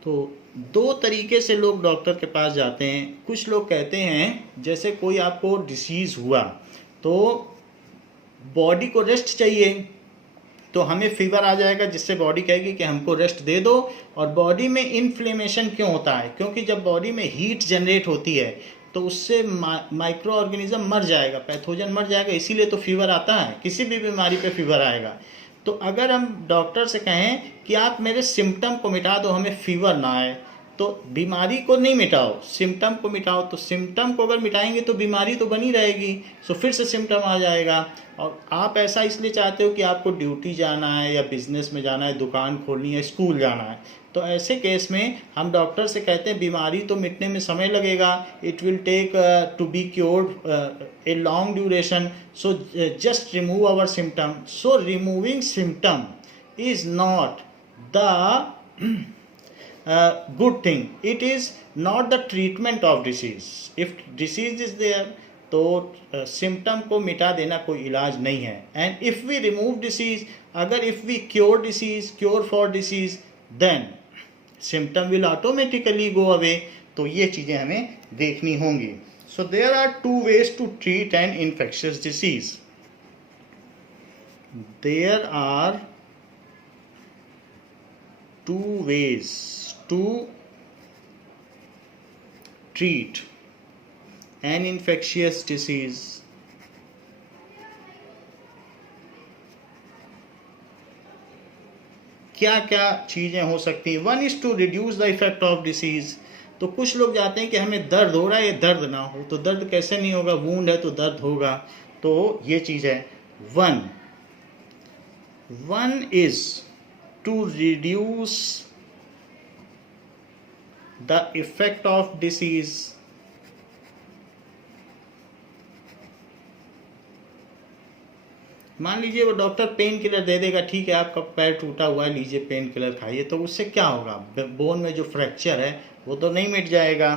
तो दो तरीके से लोग डॉक्टर के पास जाते हैं. कुछ लोग कहते हैं, जैसे कोई आपको डिसीज़ हुआ तो बॉडी को रेस्ट चाहिए, तो हमें फीवर आ जाएगा, जिससे बॉडी कहेगी कि हमको रेस्ट दे दो. और बॉडी में इन्फ्लेमेशन क्यों होता है? क्योंकि जब बॉडी में हीट जनरेट होती है तो उससे माइक्रो ऑर्गेनिज्म मर जाएगा, पैथोजन मर जाएगा, इसीलिए तो फीवर आता है. किसी भी बीमारी पे फीवर आएगा. तो अगर हम डॉक्टर से कहें कि आप मेरे सिम्टम को मिटा दो, हमें फीवर ना आए, तो बीमारी को नहीं मिटाओ, सिम्टम को मिटाओ. तो सिम्टम को अगर मिटाएंगे तो बीमारी तो बनी रहेगी, सो फिर से सिम्टम आ जाएगा. और आप ऐसा इसलिए चाहते हो कि आपको ड्यूटी जाना है, या बिजनेस में जाना है, दुकान खोलनी है, स्कूल जाना है. तो ऐसे केस में हम डॉक्टर से कहते हैं बीमारी तो मिटने में समय लगेगा, it will take to be cured a long duration, so just remove our symptom. So removing symptom is not the good thing. It is not the treatment of disease. If disease is there, तो सिम्टम को मिटा देना कोई इलाज नहीं है. And if we remove disease, अगर if we cure disease, cure for disease, then symptom will automatically go away. तो ये चीज़ें हमें देखनी होंगी. So there are two ways to treat an infectious disease. There are two ways to treat an infectious disease. क्या क्या चीज़ें हो सकती हैं? One is to reduce the effect of disease. तो कुछ लोग जाते हैं कि हमें दर्द हो रहा है, ये दर्द ना हो. तो दर्द कैसे नहीं होगा? वूंड है तो दर्द होगा. तो ये चीज़ है. One is to reduce the effect of disease. मान लीजिए वो डॉक्टर पेन किलर दे देगा, ठीक है आपका पैर टूटा हुआ है, लीजिए पेन किलर खाइए. तो उससे क्या होगा? बोन में जो फ्रैक्चर है वो तो नहीं मिट जाएगा.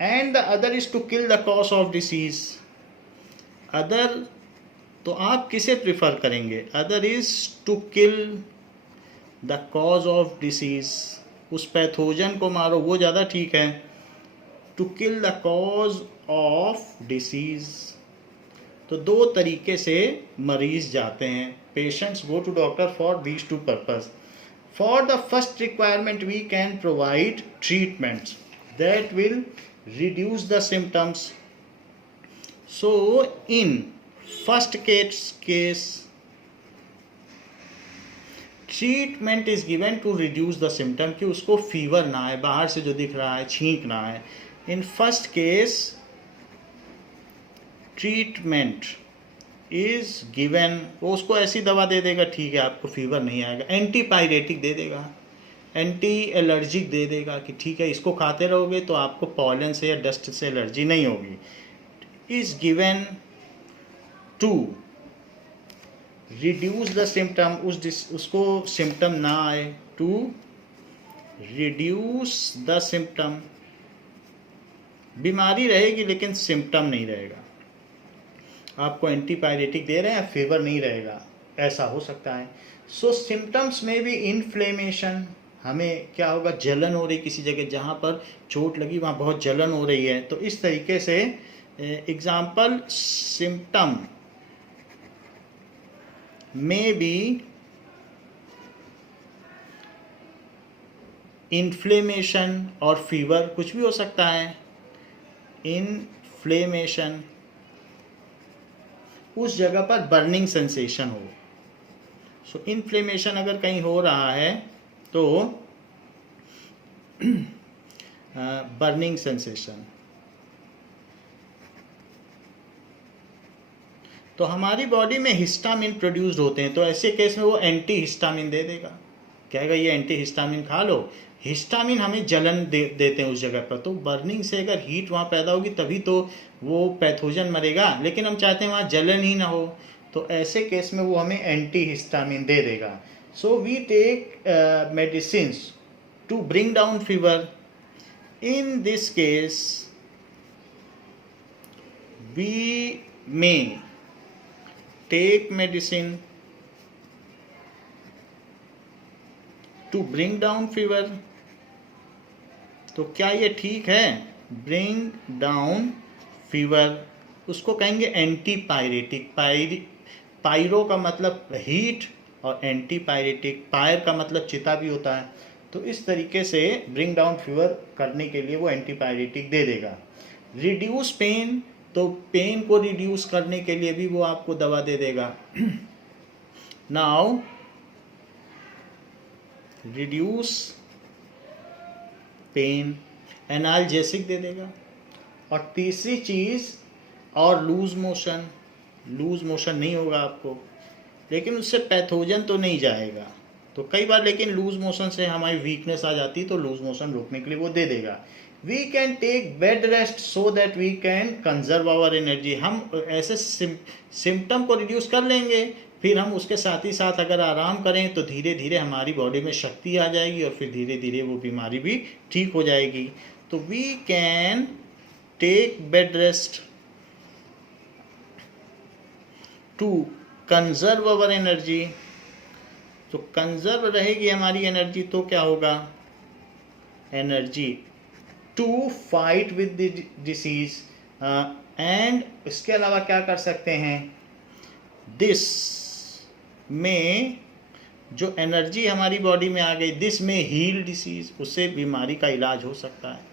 And the other is to kill the cause of disease. Other, तो आप किसे प्रिफर करेंगे? Other is to kill the cause of disease. उस पैथोजन को मारो, वो ज़्यादा ठीक है. To kill the cause of disease. तो दो तरीके से मरीज जाते हैं. Patients go to doctor for these two purpose. For the first requirement we can provide treatments that will reduce the symptoms. So in first case treatment is given to reduce the symptom, कि उसको फीवर ना आए, बाहर से जो दिख रहा है छींक ना आए. इन first case treatment is given, वो उसको ऐसी दवा दे देगा, ठीक है आपको फीवर नहीं आएगा, एंटीपायरेटिक दे देगा, एंटी एलर्जिक दे देगा कि ठीक है इसको खाते रहोगे तो आपको पॉलन से या डस्ट से एलर्जी नहीं होगी। Is given to reduce the symptom, उसको सिम्टम ना आए, टू रिड्यूस द सिम्टम, बीमारी रहेगी लेकिन सिम्टम नहीं रहेगा, आपको एंटीपायरेटिक दे रहे हैं फीवर नहीं रहेगा, ऐसा हो सकता है। सो सिम्टम्स में भी इन्फ्लेमेशन, हमें क्या होगा, जलन हो रही किसी जगह, जहाँ पर चोट लगी वहाँ बहुत जलन हो रही है, तो इस तरीके से एग्जाम्पल सिम्टम में भी इन्फ्लेमेशन और फीवर कुछ भी हो सकता है। इन्फ्लेमेशन, उस जगह पर बर्निंग सेंसेशन हो, सो इन्फ्लेमेशन अगर कहीं हो रहा है तो बर्निंग सेंसेशन, तो हमारी बॉडी में हिस्टामिन प्रोड्यूस्ड होते हैं, तो ऐसे केस में वो एंटी हिस्टामिन दे देगा, कहेगा ये एंटी हिस्टामिन खा लो। हिस्टामिन हमें जलन देते हैं उस जगह पर, तो बर्निंग से अगर हीट वहाँ पैदा होगी तभी तो वो पैथोजन मरेगा, लेकिन हम चाहते हैं वहाँ जलन ही ना हो, तो ऐसे केस में वो हमें एंटी हिस्टामिन दे देगा। So we take medicines to bring down fever. In this case we may take medicine to bring down fever. तो क्या ये ठीक है? ब्रिंग डाउन फीवर, उसको कहेंगे एंटीपायरेटिक। पायरो का मतलब हीट और एंटीपायरेटिक, पायर का मतलब चिता भी होता है, तो इस तरीके से ब्रिंग डाउन फीवर करने के लिए वो एंटीपायरेटिक दे देगा। रिड्यूस पेन, तो पेन को रिड्यूस करने के लिए भी वो आपको दवा दे देगा। नाउ रिड्यूस पेन, एनाल्जेसिक दे देगा। और तीसरी चीज़, और लूज मोशन, लूज मोशन नहीं होगा आपको, लेकिन उससे पैथोजन तो नहीं जाएगा, तो कई बार लेकिन लूज मोशन से हमारी वीकनेस आ जाती है, तो लूज मोशन रोकने के लिए वो दे देगा। We can take bed rest so that we can conserve our energy. हम ऐसे सिम्टम को रिड्यूस कर लेंगे, फिर हम उसके साथ ही साथ अगर आराम करें तो धीरे धीरे हमारी बॉडी में शक्ति आ जाएगी और फिर धीरे धीरे वो बीमारी भी ठीक हो जाएगी। तो we can take bed rest to conserve our energy. तो कंजर्व रहेगी हमारी एनर्जी, तो क्या होगा, energy to fight with the disease. And इसके अलावा क्या कर सकते हैं, दिस में जो एनर्जी हमारी बॉडी में आ गई, दिस में हील डिसीज, उससे बीमारी का इलाज हो सकता है।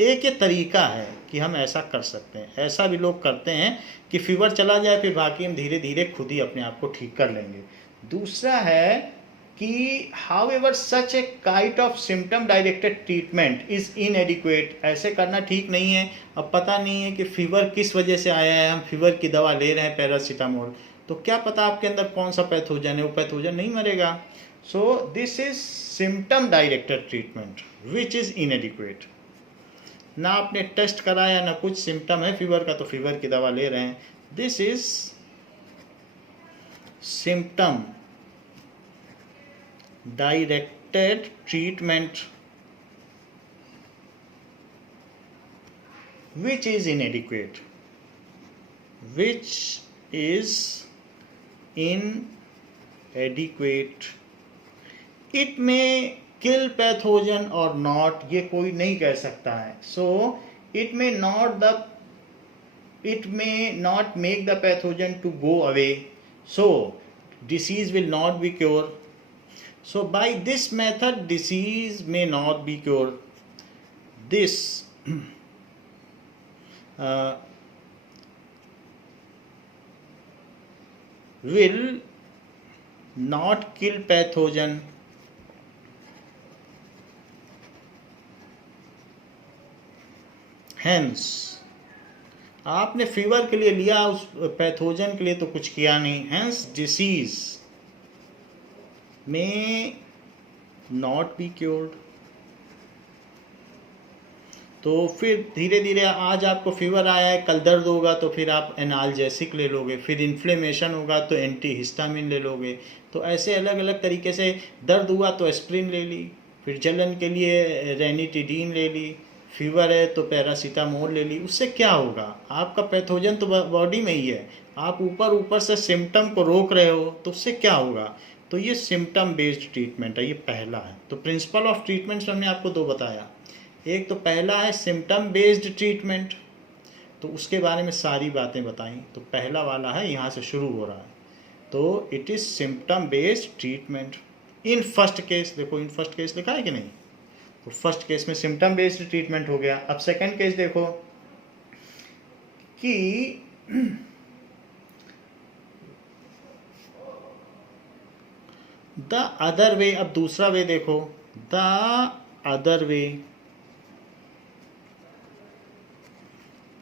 एक ये तरीका है कि हम ऐसा कर सकते हैं, ऐसा भी लोग करते हैं कि फीवर चला जाए फिर बाकी हम धीरे धीरे खुद ही अपने आप को ठीक कर लेंगे। दूसरा है कि however such a kind of symptom directed treatment is इनएडिक्वेट। ऐसे करना ठीक नहीं है। अब पता नहीं है कि फीवर किस वजह से आया है, हम फीवर की दवा ले रहे हैं पैरासीटामोल, तो क्या पता आपके अंदर कौन सा पैथोजन है, वो पैथोजन नहीं मरेगा। So this is symptom directed treatment which is इनएडिक्वेट। ना आपने टेस्ट कराया ना कुछ, सिम्टम है फीवर का तो फीवर की दवा ले रहे हैं। This is symptom directed treatment which is inadequate, which is inadequate. It may kill pathogen or not, ये कोई नहीं कह सकता है। So it may not make the pathogen to go away, so disease will not be cured. So by this method disease may not be cured. This will not kill pathogen, hence आपने फीवर के लिए लिया, उस पैथोजन के लिए तो कुछ किया नहीं, हेंस डिसीज में नॉट बी क्योर्ड। तो फिर धीरे धीरे आज आपको फीवर आया है, कल दर्द होगा तो फिर आप एनाल्जेसिक ले लोगे, फिर इन्फ्लेमेशन होगा तो एंटी हिस्टामिन ले लोगे। तो ऐसे अलग अलग तरीके से, दर्द हुआ तो एस्प्रिन ले ली, फिर जलन के लिए रेनिटिडीन ले ली, फीवर है तो पैरासीटामोल ले ली। उससे क्या होगा, आपका पैथोजन तो बॉडी में ही है, आप ऊपर ऊपर से सिम्टम को रोक रहे हो, तो उससे क्या होगा। तो ये सिम्टम बेस्ड ट्रीटमेंट है, ये पहला है। तो प्रिंसिपल ऑफ ट्रीटमेंट्स हमने आपको दो बताया। एक तो पहला है सिम्टम बेस्ड ट्रीटमेंट, तो उसके बारे में सारी बातें बताई। तो पहला वाला है, यहाँ से शुरू हो रहा है, तो it is symptom based treatment in first case. देखो इन फर्स्ट केस लिखा है कि नहीं, तो फर्स्ट केस में सिम्टम बेस्ड ट्रीटमेंट हो गया। अब सेकंड केस देखो कि द अदर वे, अब दूसरा वे देखो, the other way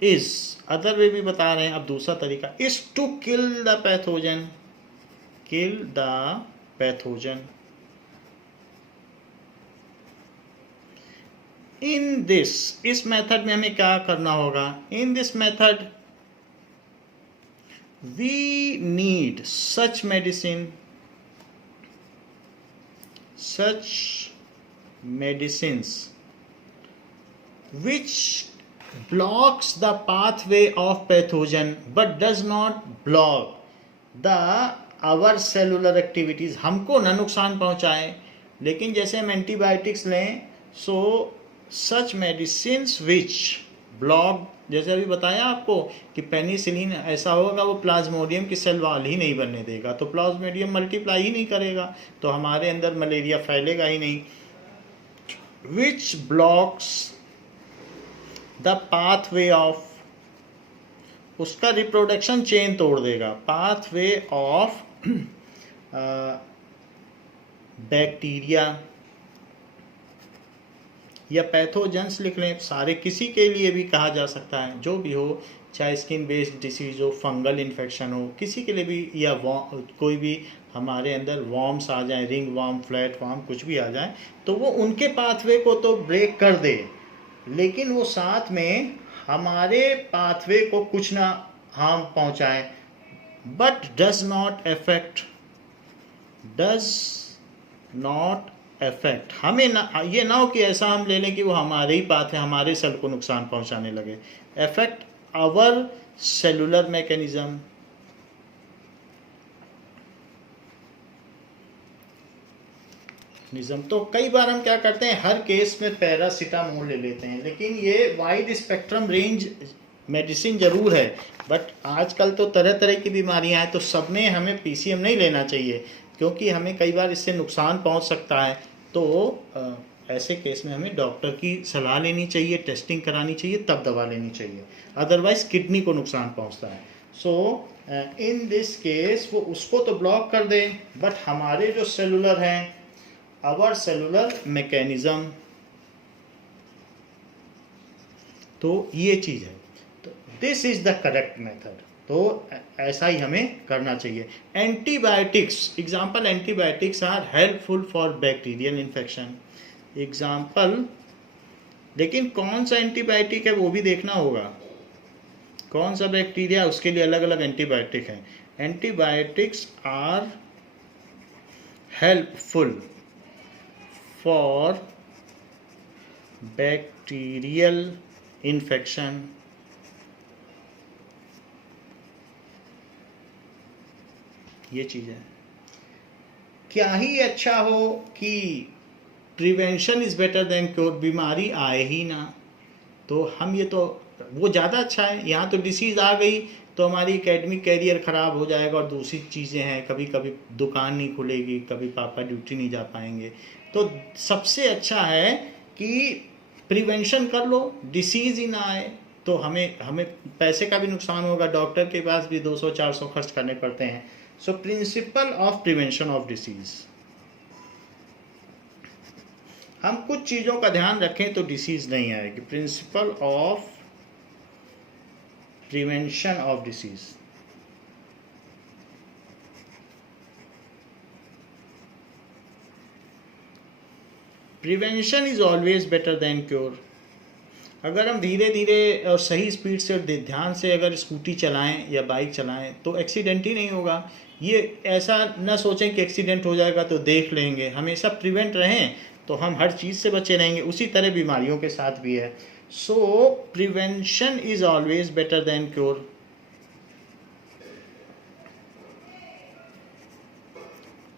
is, other way भी बता रहे हैं, अब दूसरा तरीका is to kill the pathogen, kill the pathogen. In this, इस मेथड में हमें क्या करना होगा, in this method we need such medicine, such medicines which blocks the pathway of pathogen but does not block the our cellular activities, हमको ना नुकसान पहुंचाए। लेकिन जैसे हम एंटीबायोटिक्स लें, सो सच मेडिसिन्स विच ब्लॉक, जैसे अभी बताया आपको कि पेनिसिलिन ऐसा होगा वो प्लाज्मोडियम की सेल वॉल ही नहीं बनने देगा, तो प्लाज्मोडियम मल्टीप्लाई ही नहीं करेगा, तो हमारे अंदर मलेरिया फैलेगा ही नहीं। विच ब्लॉक्स द पाथवे ऑफ, उसका रिप्रोडक्शन चेन तोड़ देगा, पाथवे ऑफ बैक्टीरिया या पैथोजेंस लिख लें, सारे किसी के लिए भी कहा जा सकता है, जो भी हो, चाहे स्किन बेस्ड डिसीज हो, फंगल इन्फेक्शन हो, किसी के लिए भी, या कोई भी हमारे अंदर वॉर्म्स आ जाए, रिंग वॉर्म, फ्लैट वॉर्म, कुछ भी आ जाए, तो वो उनके पाथवे को तो ब्रेक कर दे, लेकिन वो साथ में हमारे पाथवे को कुछ ना हार्म पहुंचाए, but does not affect, does not effect, हमें ना, ये ना हो कि ऐसा हम ले लें कि वो हमारे ही पाथ है, हमारे सेल को नुकसान पहुंचाने लगे। इफेक्ट आवर सेलुलर मैकेनिज्म, तो कई बार हम क्या करते हैं, हर केस में पैरासीटामोल ले लेते हैं, लेकिन ये वाइड स्पेक्ट्रम रेंज मेडिसिन जरूर है, बट आजकल तो तरह तरह की बीमारियां हैं, तो सब में हमें पीसीएम नहीं लेना चाहिए, क्योंकि हमें कई बार इससे नुकसान पहुंच सकता है। तो ऐसे केस में हमें डॉक्टर की सलाह लेनी चाहिए, टेस्टिंग करानी चाहिए, तब दवा लेनी चाहिए, अदरवाइज किडनी को नुकसान पहुंचता है। सो इन दिस केस वो उसको तो ब्लॉक कर दे, बट हमारे जो सेलुलर हैं, आवर सेलुलर मैकेनिज्म, तो ये चीज़ है, तो this is the correct method, तो ऐसा ही हमें करना चाहिए। Antibiotics, example, antibiotics are helpful for bacterial infection, example, लेकिन कौन सा एंटीबायोटिक है वो भी देखना होगा, कौन सा बैक्टीरिया, उसके लिए अलग अलग एंटीबायोटिक हैं। Antibiotics are helpful for bacterial infection, ये चीज़ है। क्या ही अच्छा हो कि prevention is better than cure, बीमारी आए ही ना, तो हम ये तो वो ज़्यादा अच्छा है। यहाँ तो डिसीज़ आ गई तो हमारी एकेडमिक कैरियर ख़राब हो जाएगा, और दूसरी चीज़ें हैं, कभी कभी दुकान नहीं खुलेगी, कभी पापा ड्यूटी नहीं जा पाएंगे, तो सबसे अच्छा है कि प्रिवेंशन कर लो, डिसीज़ ही ना आए, तो हमें पैसे का भी नुकसान होगा, डॉक्टर के पास भी 200-400 खर्च करने पड़ते हैं। So principle of prevention of disease, हम कुछ चीज़ों का ध्यान रखें तो डिसीज नहीं आएगी। Principal of prevention of disease. Prevention is always better than cure. अगर हम धीरे धीरे और सही स्पीड से और ध्यान से अगर स्कूटी चलाएं या बाइक चलाएं तो एक्सीडेंट ही नहीं होगा। ये ऐसा न सोचें कि एक्सीडेंट हो जाएगा तो देख लेंगे, हमेशा प्रिवेंट रहें तो हम हर चीज़ से बचे रहेंगे। उसी तरह बीमारियों के साथ भी है। सो prevention is always better than cure.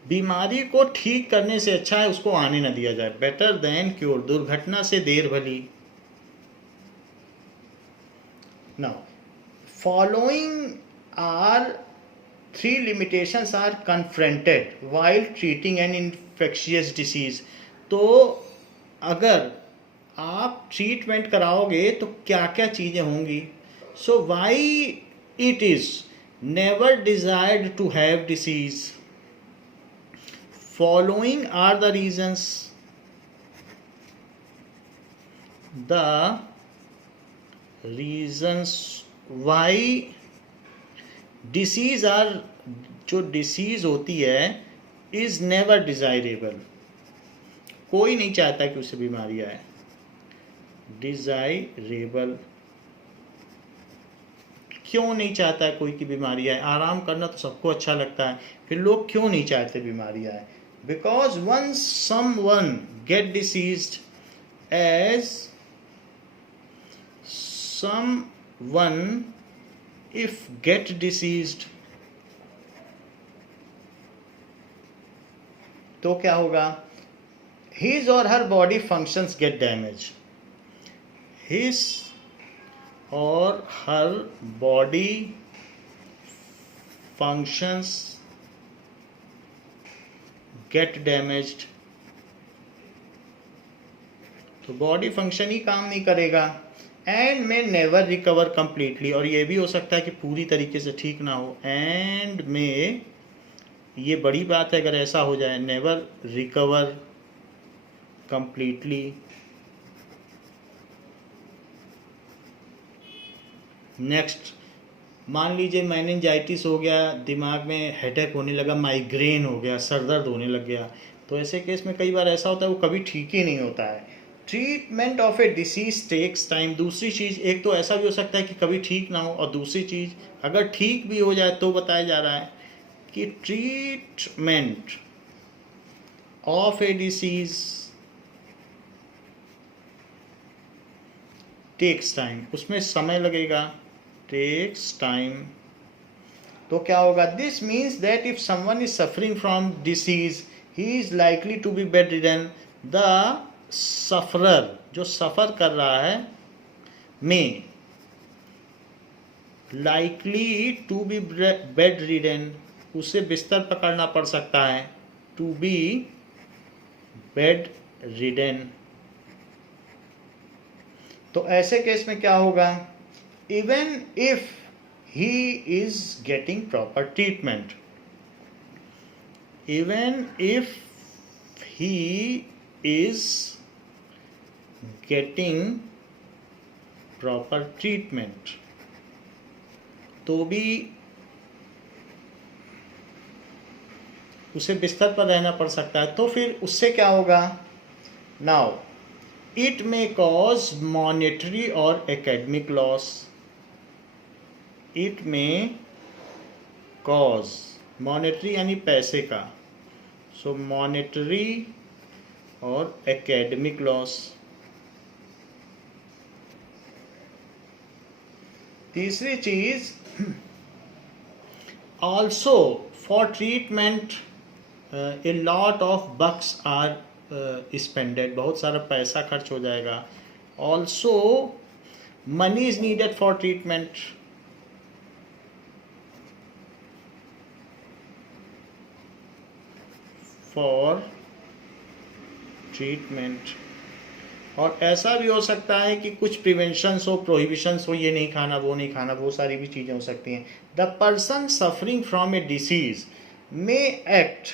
बीमारी को ठीक करने से अच्छा है उसको आने न दिया जाए। बेटर देन क्योर, दुर्घटना से देर भली। Now, following are three limitations are confronted while treating an infectious disease। तो अगर आप ट्रीटमेंट कराओगे तो क्या क्या चीज़ें होंगी। So why it is never desired to have disease. Following are the reasons. The reasons why disease are, जो डिसीज होती है इज नेवर डिजायरेबल, कोई नहीं चाहता कि उससे बीमारी आए। डिजायरेबल, क्यों नहीं चाहता है कोई की बीमारी आए। आराम करना तो सबको अच्छा लगता है, फिर लोग क्यों नहीं चाहते बीमारी आए। Because once someone get diseased, as someone if get diseased, तो क्या होगा। his or her body functions get damaged, his or her body functions get damaged। तो बॉडी फंक्शन ही काम नहीं करेगा। एंड में नेवर रिकवर कंप्लीटली, और ये भी हो सकता है कि पूरी तरीके से ठीक ना हो। एंड में ये बड़ी बात है अगर ऐसा हो जाए, नेवर रिकवर कंप्लीटली। नेक्स्ट, मान लीजिए मेनिंजाइटिस हो गया, दिमाग में हेडेक होने लगा, माइग्रेन हो गया, सर दर्द होने लग गया, तो ऐसे केस में कई बार ऐसा होता है वो कभी ठीक ही नहीं होता है। Treatment of a disease takes time. दूसरी चीज़, एक तो ऐसा भी हो सकता है कि कभी ठीक ना हो, और दूसरी चीज़ अगर ठीक भी हो जाए तो बताया जा रहा है कि treatment of a disease takes time, उसमें समय लगेगा, टेक्स टाइम। तो क्या होगा, this means that if someone is suffering from disease he is likely to be bedridden. The sufferer, जो सफ़र कर रहा है, में likely to be bedridden, उसे बिस्तर पकड़ना पड़ सकता है, टू बी बेड रिडन। तो ऐसे केस में क्या होगा, even if he is getting proper treatment, even if he is getting proper treatment, तो भी उसे बिस्तर पर रहना पड़ सकता है। तो फिर उससे क्या होगा, now it may cause monetary और academic loss. It may cause, monetary यानी पैसे का, सो मॉनेटरी और एकेडमिक लॉस। तीसरी चीज, also for treatment a lot of bucks are spended, बहुत सारा पैसा खर्च हो जाएगा। Also money is needed for treatment, for treatment. और ऐसा भी हो सकता है कि कुछ प्रिवेंशंस हो, प्रोहिबिशंस हो, ये नहीं खाना, वो नहीं खाना, वो सारी भी चीज़ें हो सकती हैं। The person suffering from a disease may act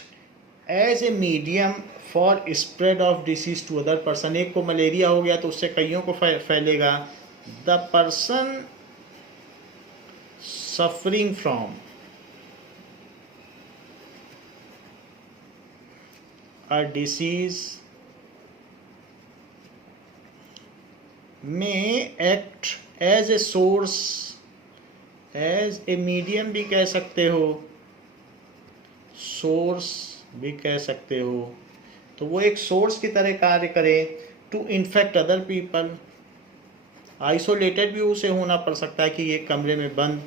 as a medium for spread of disease to other person. एक को मलेरिया हो गया तो उससे कईयों को फैलेगा। The person suffering from a disease may act as a source, as a medium भी कह सकते हो, सोर्स भी कह सकते हो, तो वो एक सोर्स की तरह कार्य करे to infect other people. Isolated भी उसे होना पड़ सकता है कि ये कमरे में बंद,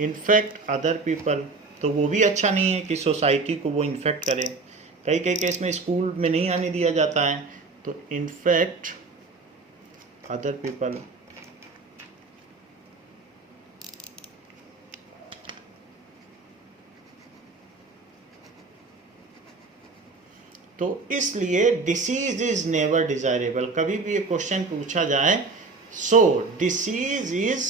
इन्फेक्ट अदर पीपल, तो वो भी अच्छा नहीं है कि सोसाइटी को वो इन्फेक्ट करे। कई कई केस में स्कूल में नहीं आने दिया जाता है, तो इन्फेक्ट अदर पीपल। तो इसलिए डिसीज इज नेवर डिजायरेबल। कभी भी ये क्वेश्चन पूछा जाए, so disease is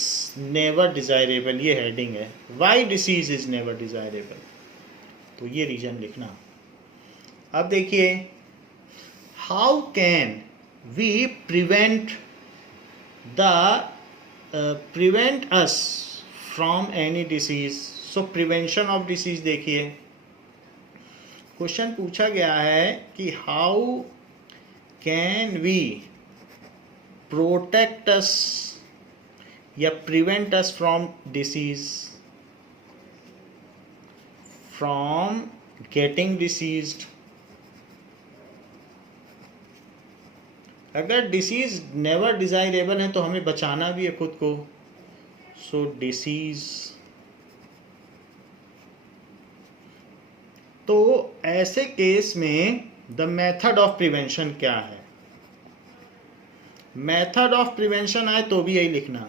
never desirable, ये हेडिंग है, why disease is never desirable, तो ये रीजन लिखना। अब देखिए, how can we prevent us from any disease. So prevention of disease, देखिए क्वेश्चन पूछा गया है कि how can we protect us या prevent us from disease, from getting diseased. अगर डिसीज नेवर डिजायरेबल है तो हमें बचाना भी है खुद को। सो डिसीज, तो ऐसे केस में द मेथड ऑफ प्रिवेंशन क्या है। मेथड ऑफ प्रिवेंशन आए तो भी यही लिखना,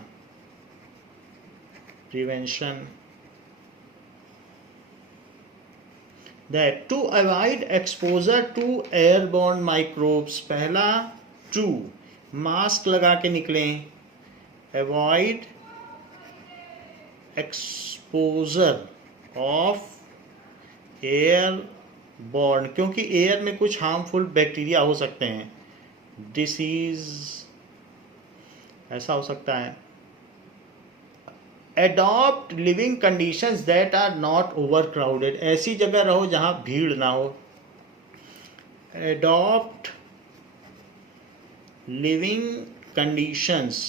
prevention that to avoid exposure to airborne microbes. पहला टू, मास्क लगा के निकलें, avoid exposure of airborne, क्योंकि एयर में कुछ हार्मफुल बैक्टीरिया हो सकते हैं, डिसीज ऐसा हो सकता है। Adopt living conditions that are not overcrowded, ऐसी जगह रहो जहां भीड़ ना हो। Adopt living conditions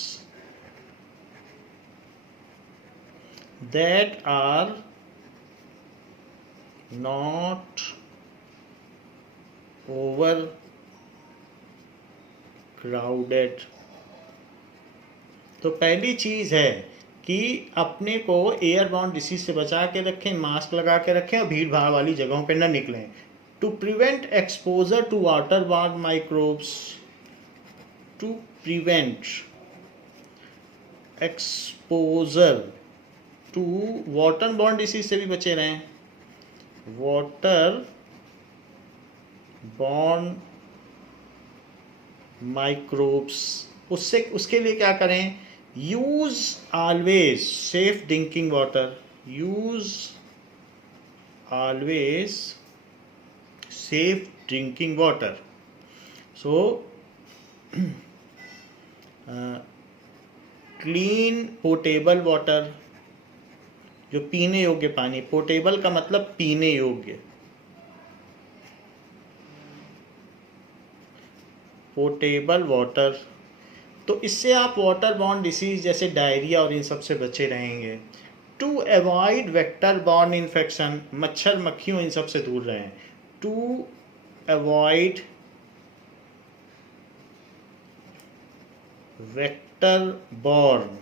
that are not overcrowded. तो पहली चीज है कि अपने को एयरबॉर्न डिसीज से बचा के रखें, मास्क लगा के रखें और भीड़ भाड़ वाली जगहों पे न निकलें। To prevent exposure to waterborne microbes, to prevent exposure to waterborne disease से भी बचे रहें, वाटर बॉर्न माइक्रोब्स, उससे उसके लिए क्या करें, use always safe drinking water, use always safe drinking water. So clean portable water, जो पीने योग्य पानी, पोर्टेबल का मतलब पीने योग्य, पोर्टेबल वाटर। तो इससे आप वाटर बॉर्न डिसीज जैसे डायरिया और इन सब से बचे रहेंगे। To avoid vector borne infection, मच्छर मक्खियों इन सब से दूर रहें। To avoid vector borne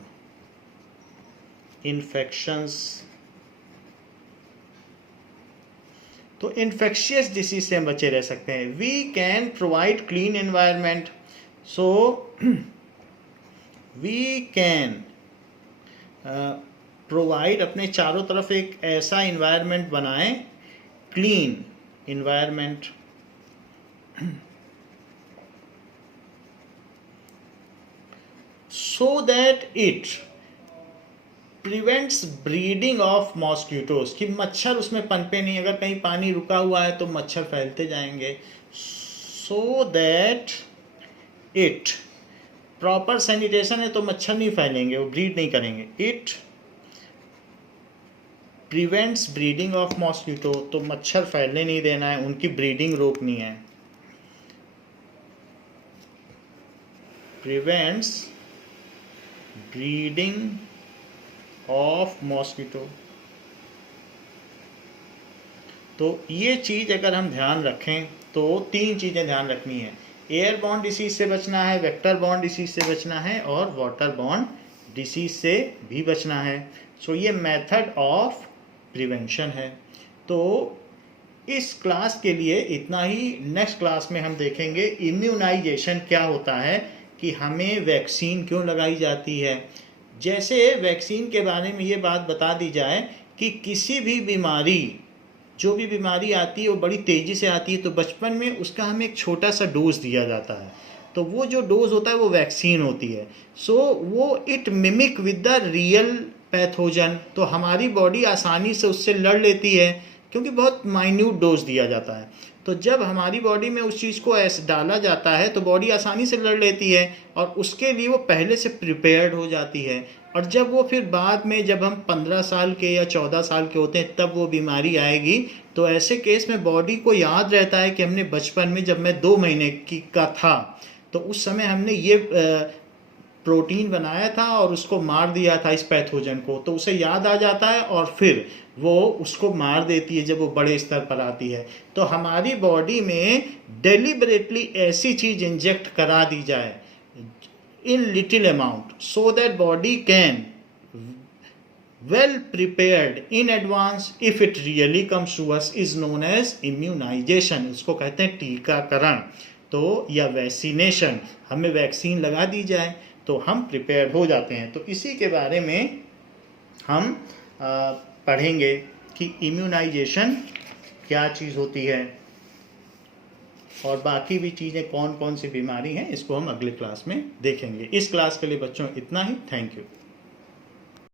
infections, तो इन्फेक्शियस डिसीज से हम बचे रह सकते हैं। We can provide clean environment, so we can provide, अपने चारों तरफ एक ऐसा इन्वायरमेंट बनाएं, clean environment, so that it prevents breeding of mosquitoes, कि मच्छर उसमें पनपे नहीं, अगर कहीं पानी रुका हुआ है तो मच्छर फैलते जाएंगे। सो दैट इट, प्रॉपर सैनिटेशन है तो मच्छर नहीं फैलेंगे, वो ब्रीड नहीं करेंगे। It prevents breeding of mosquito, तो मच्छर फैलने नहीं देना है, उनकी ब्रीडिंग रोकनी है। Prevents breeding of mosquito. तो ये चीज़ अगर हम ध्यान रखें तो 3 चीज़ें ध्यान रखनी है, एयरबॉर्न डिसीज से बचना है, वेक्टर बॉर्न डिसीज से बचना है और वाटर बॉर्न डिसीज से भी बचना है। सो ये मेथड ऑफ प्रिवेंशन है। तो इस क्लास के लिए इतना ही। नेक्स्ट क्लास में हम देखेंगे इम्यूनाइजेशन क्या होता है, कि हमें वैक्सीन क्यों लगाई जाती है। जैसे वैक्सीन के बारे में ये बात बता दी जाए कि किसी भी बीमारी, जो भी बीमारी आती है वो बड़ी तेज़ी से आती है, तो बचपन में उसका हमें एक छोटा सा डोज दिया जाता है, तो वो जो डोज होता है वो वैक्सीन होती है। सो वो it mimic with the real pathogen, तो हमारी बॉडी आसानी से उससे लड़ लेती है क्योंकि बहुत माइन्यूट डोज दिया जाता है। तो जब हमारी बॉडी में उस चीज़ को ऐसे डाला जाता है तो बॉडी आसानी से लड़ लेती है और उसके लिए वो पहले से प्रिपेयर्ड हो जाती है। और जब वो फिर बाद में जब हम 15 साल के या 14 साल के होते हैं तब वो बीमारी आएगी, तो ऐसे केस में बॉडी को याद रहता है कि हमने बचपन में जब मैं 2 महीने का था तो उस समय हमने ये प्रोटीन बनाया था और उसको मार दिया था इस पैथोजन को, तो उसे याद आ जाता है और फिर वो उसको मार देती है जब वो बड़े स्तर पर आती है। तो हमारी बॉडी में डेलिबरेटली ऐसी चीज़ इंजेक्ट करा दी जाए in little amount so that body can well prepared in advance if it really comes to us is known as immunization। इसको कहते हैं टीकाकरण, तो या वैक्सीनेशन। हमें वैक्सीन लगा दी जाए तो हम प्रिपेयर हो जाते हैं। तो इसी के बारे में हम पढ़ेंगे कि इम्यूनाइजेशन क्या चीज़ होती है और बाकी भी चीज़ें कौन कौन सी बीमारी हैं, इसको हम अगली क्लास में देखेंगे। इस क्लास के लिए बच्चों इतना ही। Thank you.